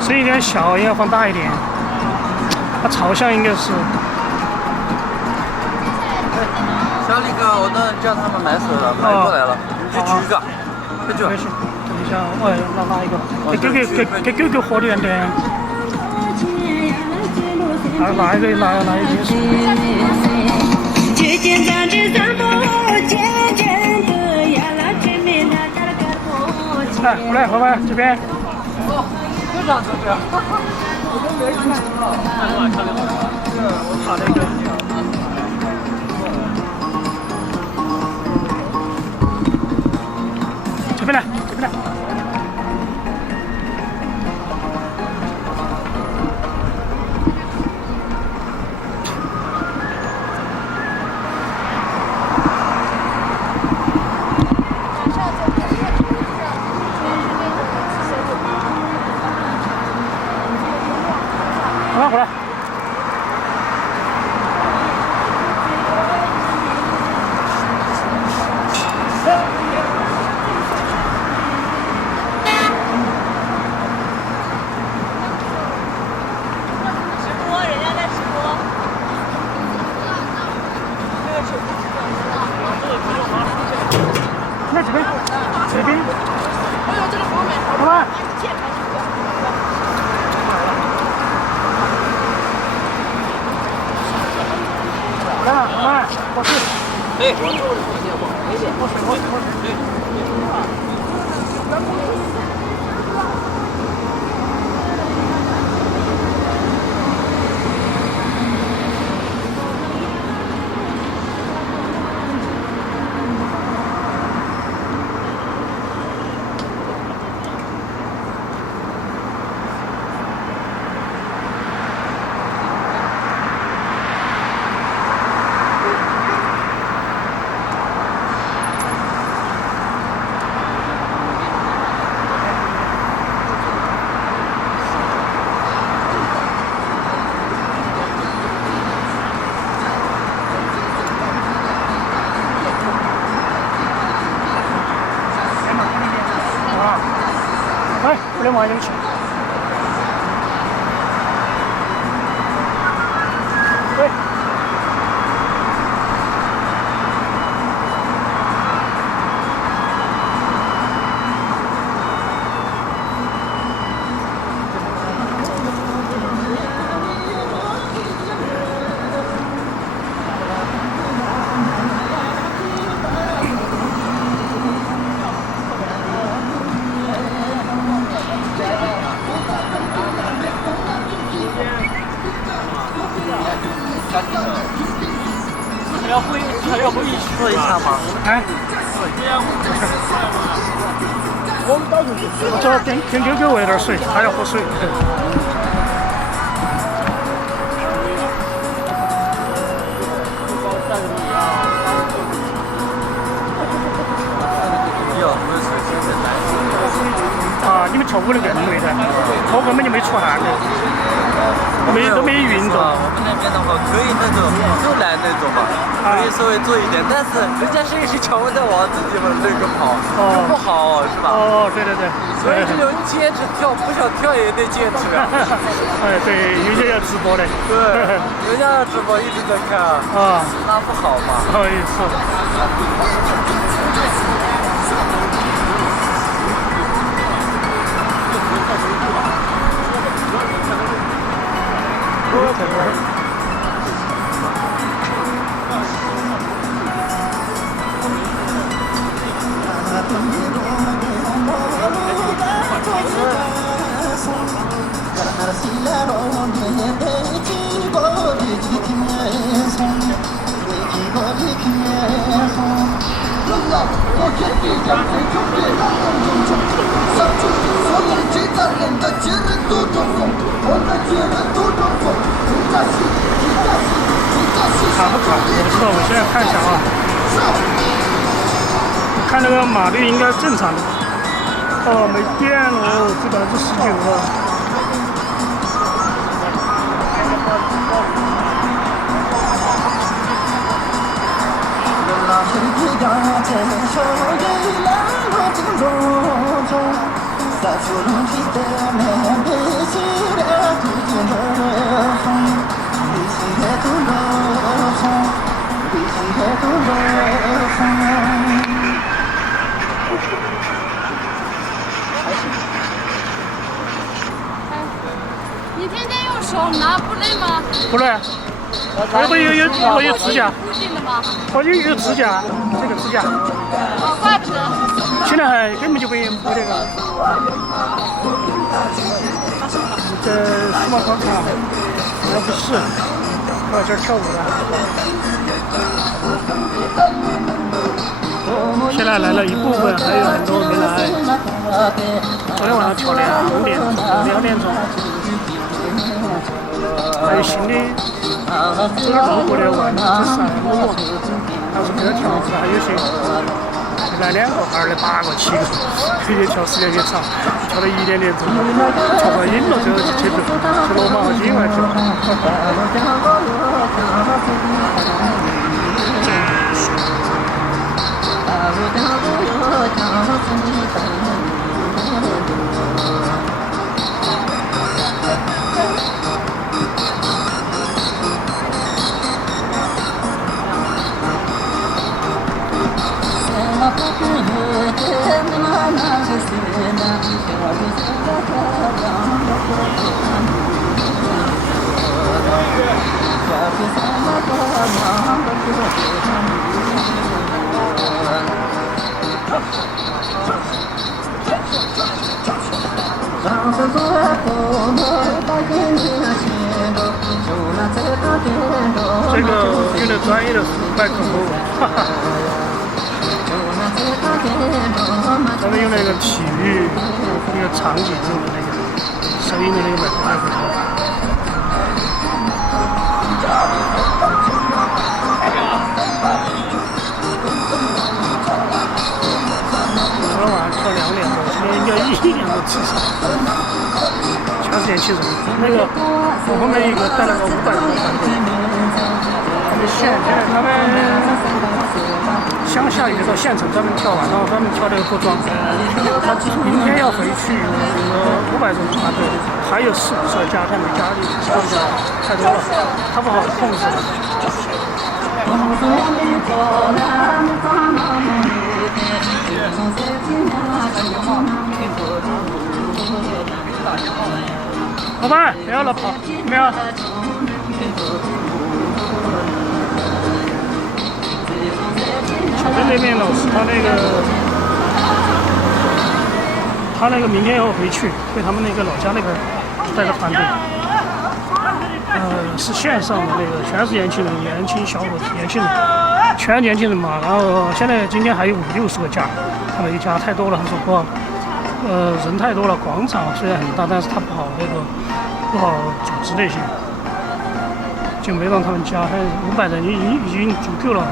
声音有点小，也要放大一点。它朝向应该是。小李哥，我等叫他们卖手了，卖过来了，你去举个，去举。没事，等一下，哎，拿一个，给狗狗喝点点。拿一个，拿一瓶水。来，过来，老板这边。就这样子的。我查那个。这边来，这边来。过来。那这边，这边。哎呦，这个方便。老板。来，老板，过去。哎，不能往进去。对。坐一下吗？哎，我这点 QQ 给我一点水，他要喝水。啊，你们跳舞的更累的，我根本就没出汗的，都没运动。我们那边的话可以那种就来那种吧，可以稍微做一点，但是人家是一起跳舞在往自己们那个跑，就不好是吧？哦，对对对，所以这种坚持跳，不想跳也得坚持啊。哎，对，有些要直播的。对，人家直播一直在看啊，那不好嘛。不好意思。卡不卡？我不知道，我现在看一下啊。我看那个码率应该正常的。哦，没电了，只19%了。你天天用手拿不累吗？不累，我有指甲，固定的吗？我有指甲，这个指甲。哦，怪不得。现在还根本就没那个。这数码广场好像不是，我这儿跳舞的。现在来了一部分，还有很多没来。昨天晚上跳的5点钟、2点钟。还有新的，这个路过的玩这是我，他是这跳子，还有些来2个、2来8个、7个，有些跳时间也长，跳到1点钟，跳到瘾了之后就去罗马和境外去了。这个用的专业的麦克风，哈哈。咱们用那个体育那个场景用的那个收音的那个麦克风。昨天晚上跳2点多，今天应该1点多至少。全是年轻人，那个我后面一个带了个500多的团队，他们现在他们乡下有一个县城专门跳晚上专门跳这个服装，他明天要回去500多的团队，还有4、5个家他没加进去，太多了，他不好控制。老板，不要了跑，没有。小镇那边老师他那个明天要回去，回他们那个老家那边带个团队。是线上的那个，全是年轻人、年轻小伙子、年轻人，全年轻人嘛。然后现在今天还有50-60个架，他们一家太多了，他说不好，人太多了，广场虽然很大，但是他不好不好组织那些，就没让他们加。500人已经足够了。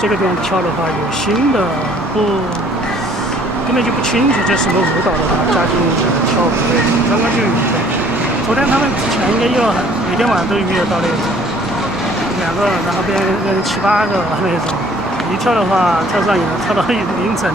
这个地方跳的话，有新的根本就不清楚这什么舞蹈的话，加进跳舞的，刚刚就有的。昨天他们之前应该有，每天晚上都遇得到那种2个，然后变成7-8个那种，一跳的话跳上瘾了，跳到凌晨。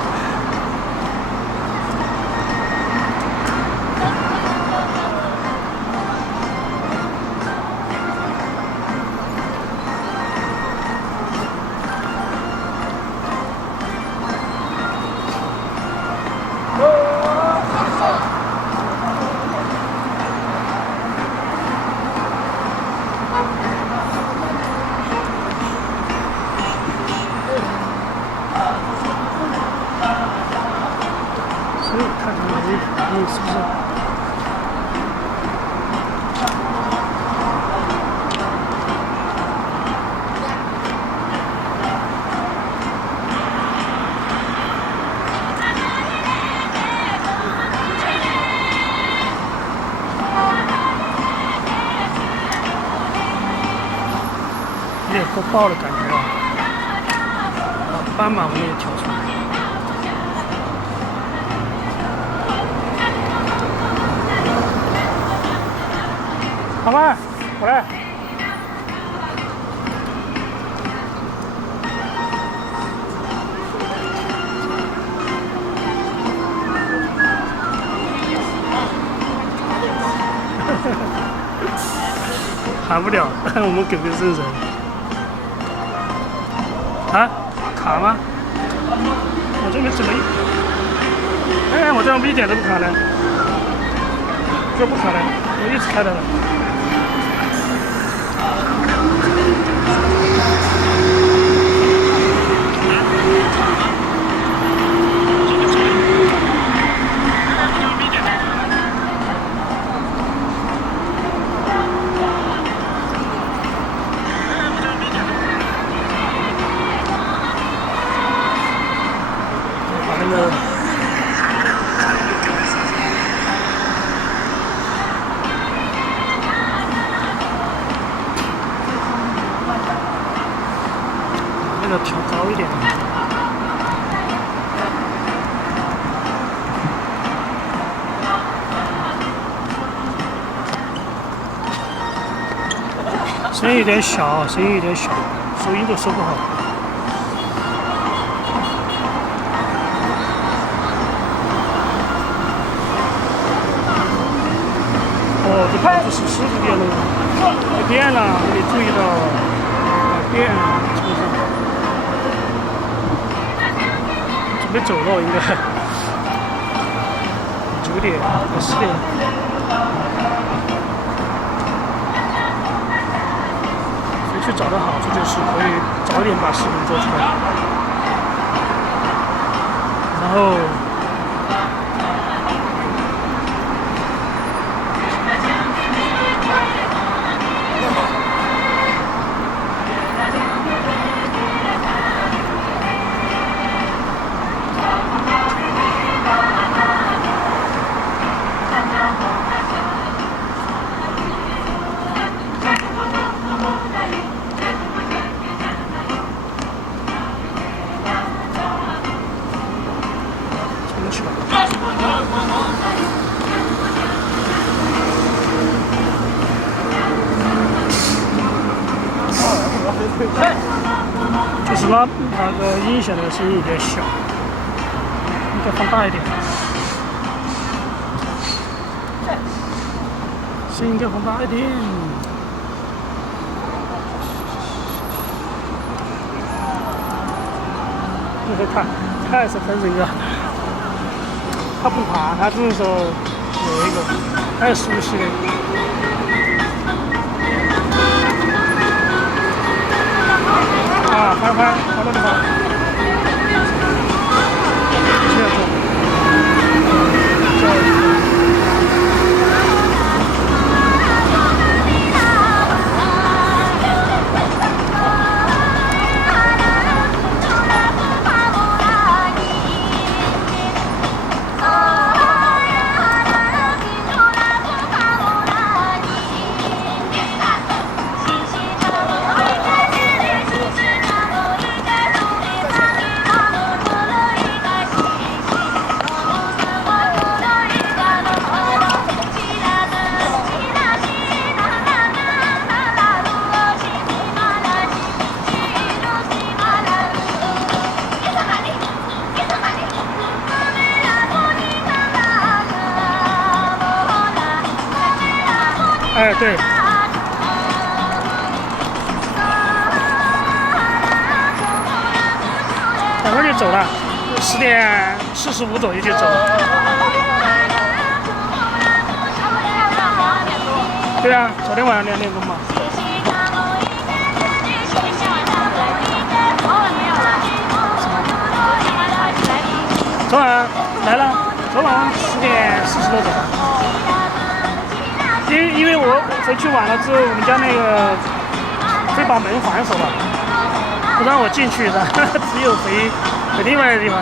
是不是？有点够爆的感觉啊！斑马我们也跳出来。好吧，过来。喊不了，我们给不认人。啊？卡吗？我这边怎么？哎，我这边一点都不卡呢。这不卡呢，我一直开的了。调高一点。声音有点小，声音有点小，收音都收不好。哦，这牌子是师傅变的，变了，你得注意到变车上。准备走了，应该9点到10点。所以去找的好处就是可以早一点把视频做出来，然后就是那个音响的声音有点小，应该放大一点。新店红大店。你看，他还是很人啊，他不怕，他只是说那个，他也熟悉的。啊，拍好多地方。接着做。哎，对。等会儿就走了，10点45左右就走了。对啊，昨天晚上2点钟嘛。昨晚来了，昨晚10点40多走了。因为我回去晚了之后，我们家那个会把门反锁了，不让我进去的，只有回另外的地方，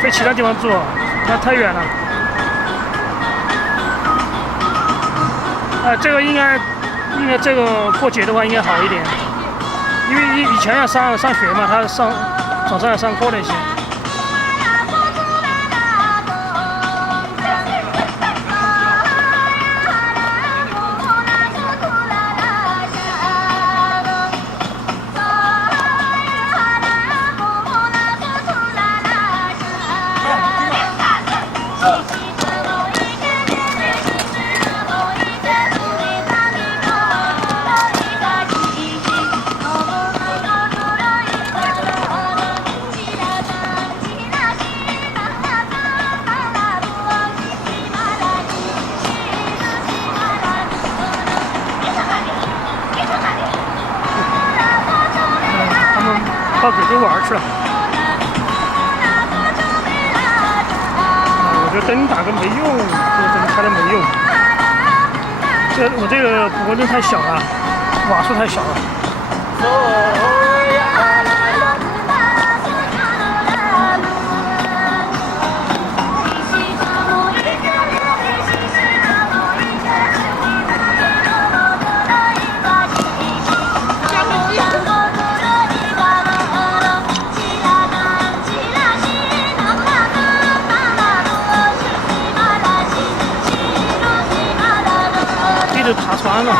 回其他地方住，那太远了。这个应该这个过节的话应该好一点，因为以前要上学嘛，他早上要上课那些。到鬼州玩去了。我这灯打个没用，这个灯开的没用。我这个补光灯太小了，瓦数太小了。都爬穿了。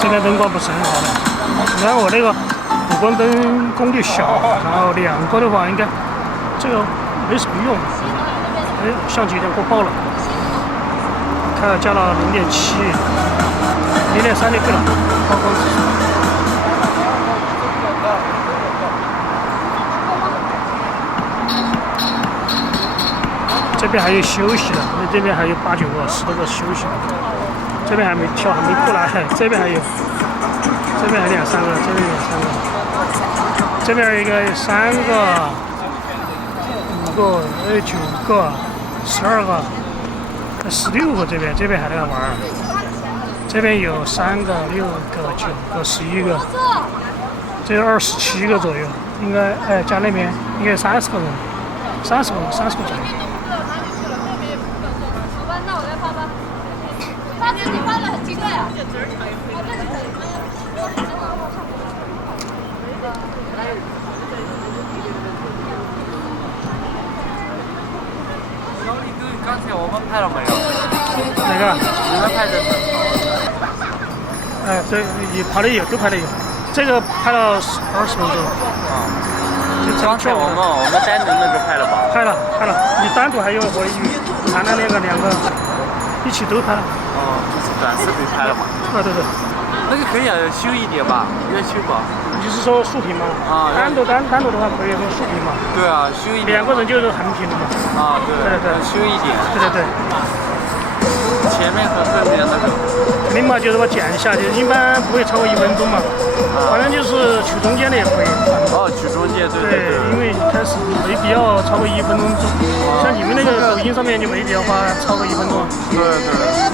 这边灯光不是很好的，你看我那个补光灯功率小，然后2个的话应该这个没什么用。哎，相机有点过曝了，看到加了0.7、0.3就够了，曝光指数。这边还有休息的，那这边还有8、9个、10多个休息的。这边还没跳，还没过来，这边还有，这边还2、3个，这边有3个，这边有一个3个、5个、9个、12个、16个，这边还在玩，这边有3个、6个、9个、11个，这有27个左右，应该加那边应该30个人，30个左右。你花了几个呀？小李哥，刚才我们拍了没有？哪个？你们拍的是？哎，对，也拍的有，都拍的有。这个拍了20分钟。啊。就刚才我们单独那个拍了吧？拍了。你单独还有和谈的那个两个一起都拍了。哦，就是短视频拍了嘛？对。那个可以修一点吧，越修吧。你是说竖屏吗？啊，单独的话可以说竖屏嘛。对啊，修一点。两个人就是横屏的嘛。啊，对，修一点。对。前面和后面那个。肯定嘛，就是说剪一下，就一般不会超过1分钟嘛。反正就是取中间的也可以。哦，取中间，对。因为一开始没必要超过1分钟。像你们那个抖音上面就没必要花超过1分钟。对。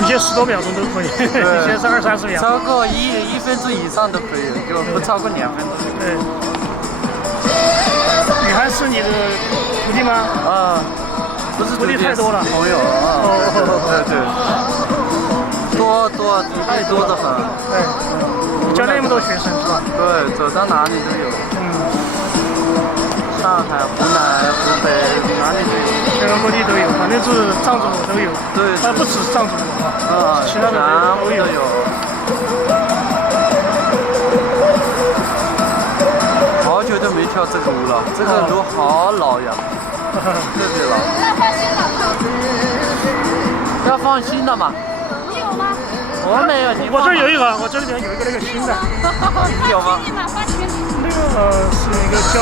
一些10多秒钟都可以，一些是20-30秒。超过1分钟以上都可以，就不超过2分钟。对。女孩是你的徒弟吗？啊，不是徒弟太多了。朋友啊。对。太多的很。对。你教那么多学生是吧？对，走到哪里都有。上海、湖南、湖北哪里都有。全国各地都有，反正是藏族都有。对。不只是藏族啊，其他的都有。好久都没跳这个舞了，这个舞好老呀，特别老。要放新的嘛？你有吗？我没有，我这有一个，我这里边有一个那个新的。你有吗？那个是一个叫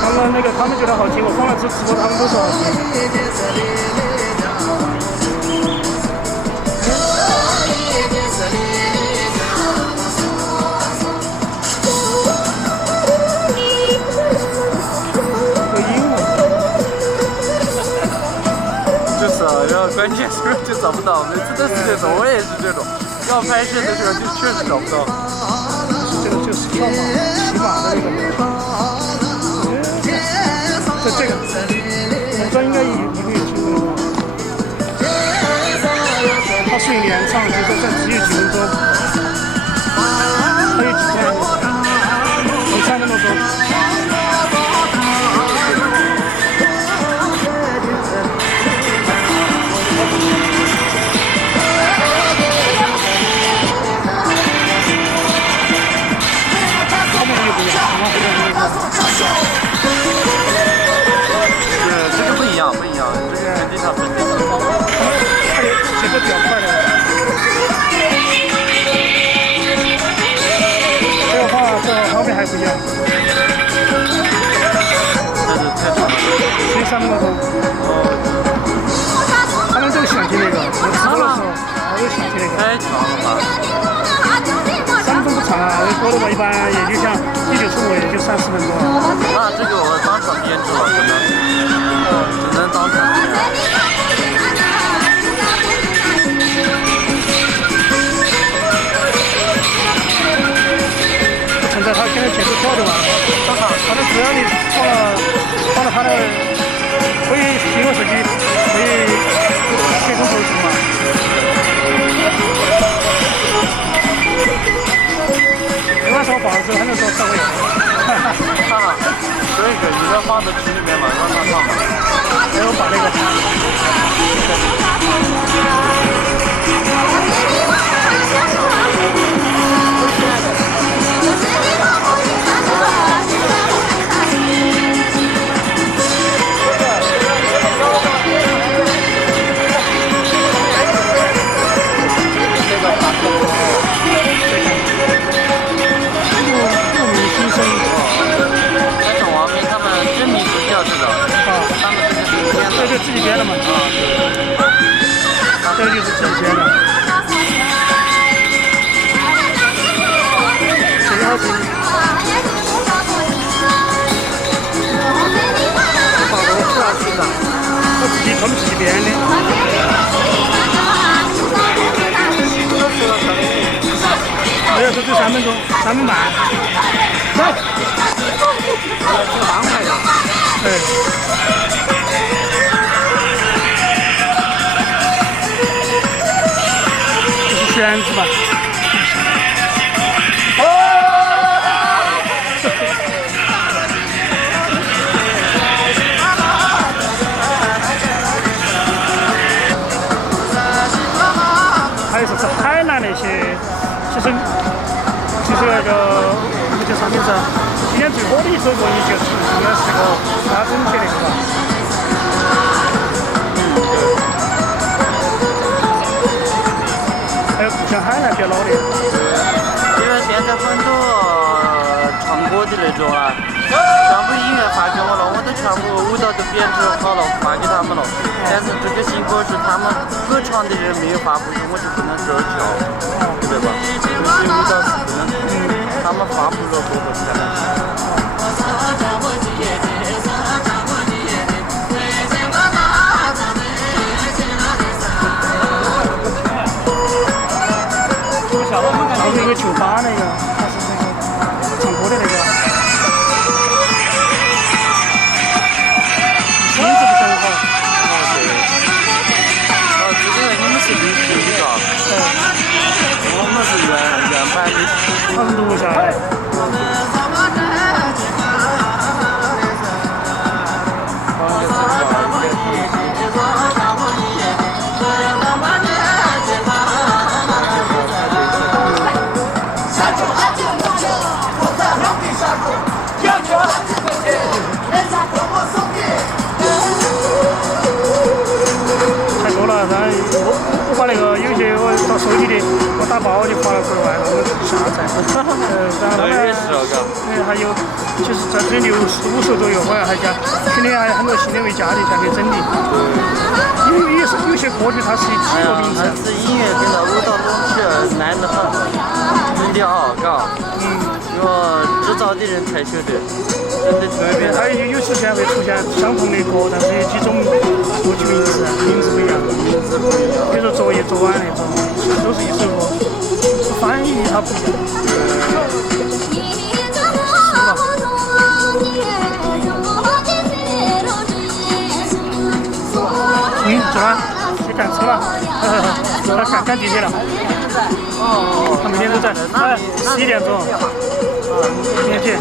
刚刚那个他们觉得好听，我放了直播，他们都说好听。关键时候就找不到，每次都是这种，我也是这种，要拍摄的时候就确实找不到。这个就是跳马、骑马的那个。这个，我不知道应该你会有听过吗？它是连唱，就是这只有几分钟，还有几段，有3分多钟。这个不一样，这个跟地上不一样。节奏比较快的。这个画面还不一样。但是太长了。13分多钟。他们这个想听那个，我直播的时候我就想听那个。太长了吧？3分钟不长啊，多的话一般也就像19出5也就3-4分钟。那这个我当场编制了，只能当场编。不存在他现在节奏跳就完了。反正只要你放了他的，可以苹果手机，可以配合手机嘛。没办法，我保的时候还能说稍微有。所以你要放在群里面嘛，让他放嘛。没有把那个。这自己编的嘛？这个就是自己编的。谁要自己？他们自己编的。没有，这就3分钟，3分半。蛮快的。对。这是宣子吧？还有就是海南那些，其实那个叫啥名字啊？今年最火的一首歌也就是应该是那个沙整铁那个吧？还有故乡海南比较老的。因为现在很多唱歌的那种啊，全部音乐发给我了，我都全部舞蹈都编制好了发给他们了。但是这个新歌是他们歌唱的人没有发布出，我就不能这儿跳，对吧？有些舞蹈是不能，他们发布了过后才能。上次一个酒吧那个，他是那个唱歌的那个，名字不是很好。这个你们是录的是吧？我们是原版的。他们录下来。太多了，然后我把那个有些我到手机里，我打包就发到国外了，我下载。然后他们还有，其实在这65首左右，好像还加，肯定还有很多新的为加的才可以整的。因为有些歌曲它是以几个名字。这音乐跟着舞蹈东西难得很，真的好，嘎。要制造的人才晓得，真的特别。它有时间会出现相同的歌，但是有几种歌曲名字不一样。比如说昨夜昨晚那种，其实都是一首歌，翻译它不一样。走了，去赶车了，赶地铁了。他每天都在，11点钟，明天。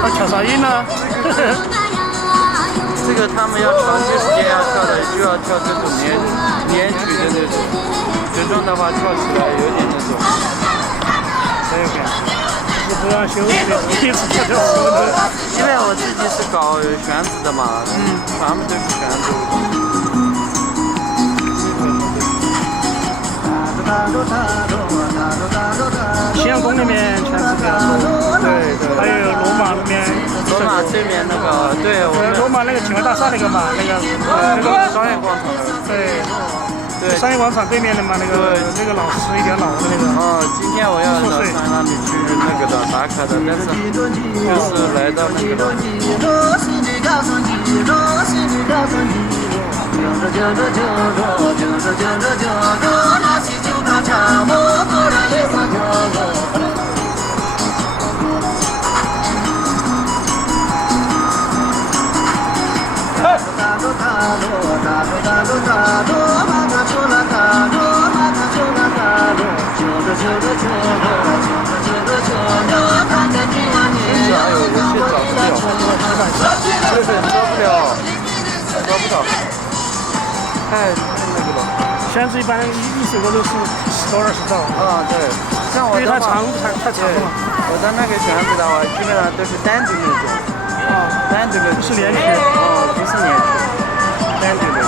他跳啥音呢？这个他们要长期时间要跳的，就要跳这种连曲的那种，这种的话跳起来有点那种。这个是不让休息的，第一次跳这10分钟。因为我自己是搞旋子的嘛，他们都是旋子。咸阳宫里面全是这样的，对，还有罗马里面，罗马这边那个，对，罗马那个境外大厦那个嘛，那个商业广场，对，商业广场对面的嘛，那个老师一条老的那个。今天我要到那里去那个的打卡的，但是就是来到那个了。找不到，太那个了。旋子一般一首歌都是10到20兆。对，像我的话，因为它长太长了。我的那个旋子的话，基本上都是单独那种。单独的。不是连曲。不是连曲，单独的。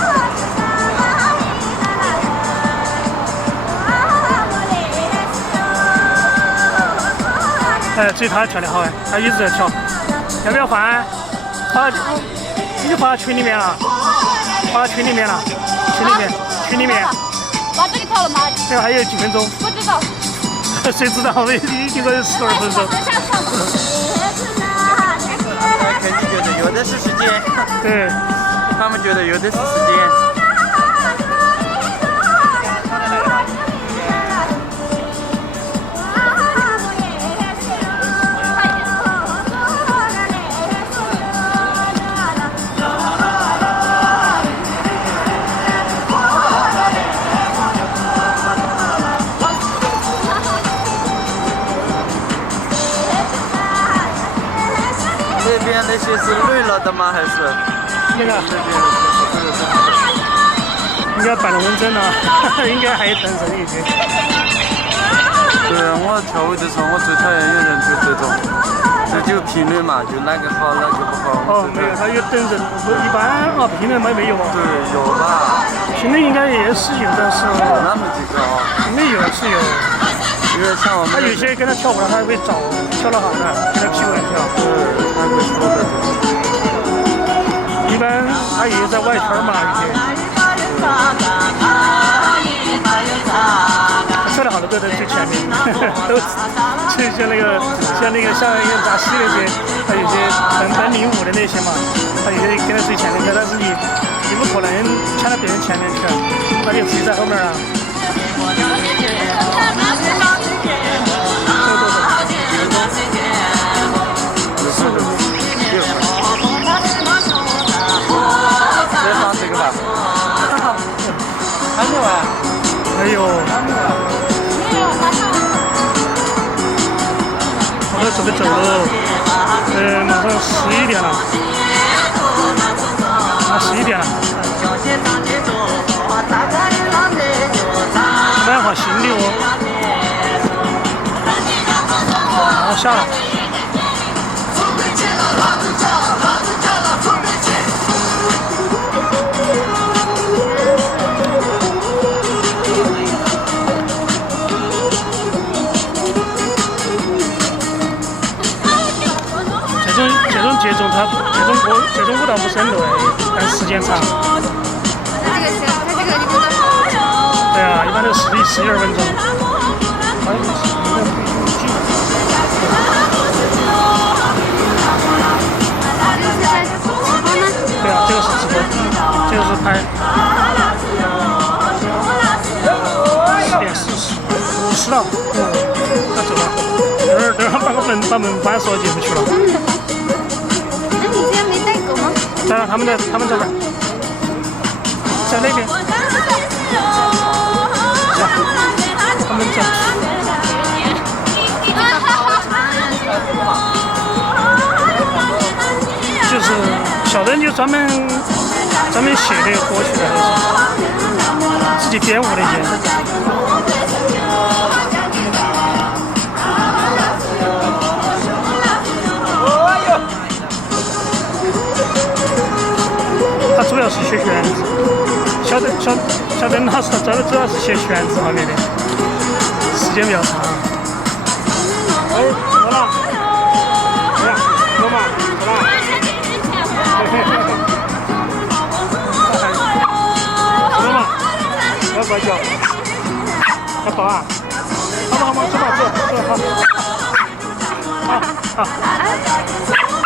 这他跳得好他一直在跳，要不要换？已经发到群里面了，群里面。把这个跳了吗？这个还有几分钟？不知道。谁知道？已经10多分钟。等下上。肯定觉得有的是时间，对，他们觉得有的是时间。这边那些是累了的吗？还是？那个应该办了稳整了，应该还有等人一些。对啊，我跳舞的时候，我最讨厌有人就这种，就评论嘛，就哪个好哪个不好。哦，没有，他有等人，不一般啊，评论没有啊。对，有吧？评论应该也是有的是。那么几个啊？评论有是有。因为像我们。他有些跟他跳舞了，他会找跳得好的，跟他 P 稳跳。对，他会说的。一般他也在外圈嘛，有些。跳得好的都在最前面，都就像那个像一个扎西那些，他有些本领舞的那些嘛，他有些跟在最前面，但是你不可能抢到别人前面去，他就自己在后面啊。再放这个吧。还没完。还有。我都准备走了，马上11点了，啊11点了。蛮好行的哦。然后下了。这种舞蹈不是很累，但时间长。对啊，一般都11-12分钟。对啊，这个是直播，这个是拍。10点40了，要走了。等会儿把门关锁进不去了。当然，他们这边，在那边，他们这，就是小人就专门写这个歌曲的那些，自己编舞那些。他主要是学旋子，小邓老师他主要是写旋子方面的，时间比较长。哎，走了，哎呀，走嘛，走了。走嘛，不要拐角，要走啊？好嘛，走吧，走，好。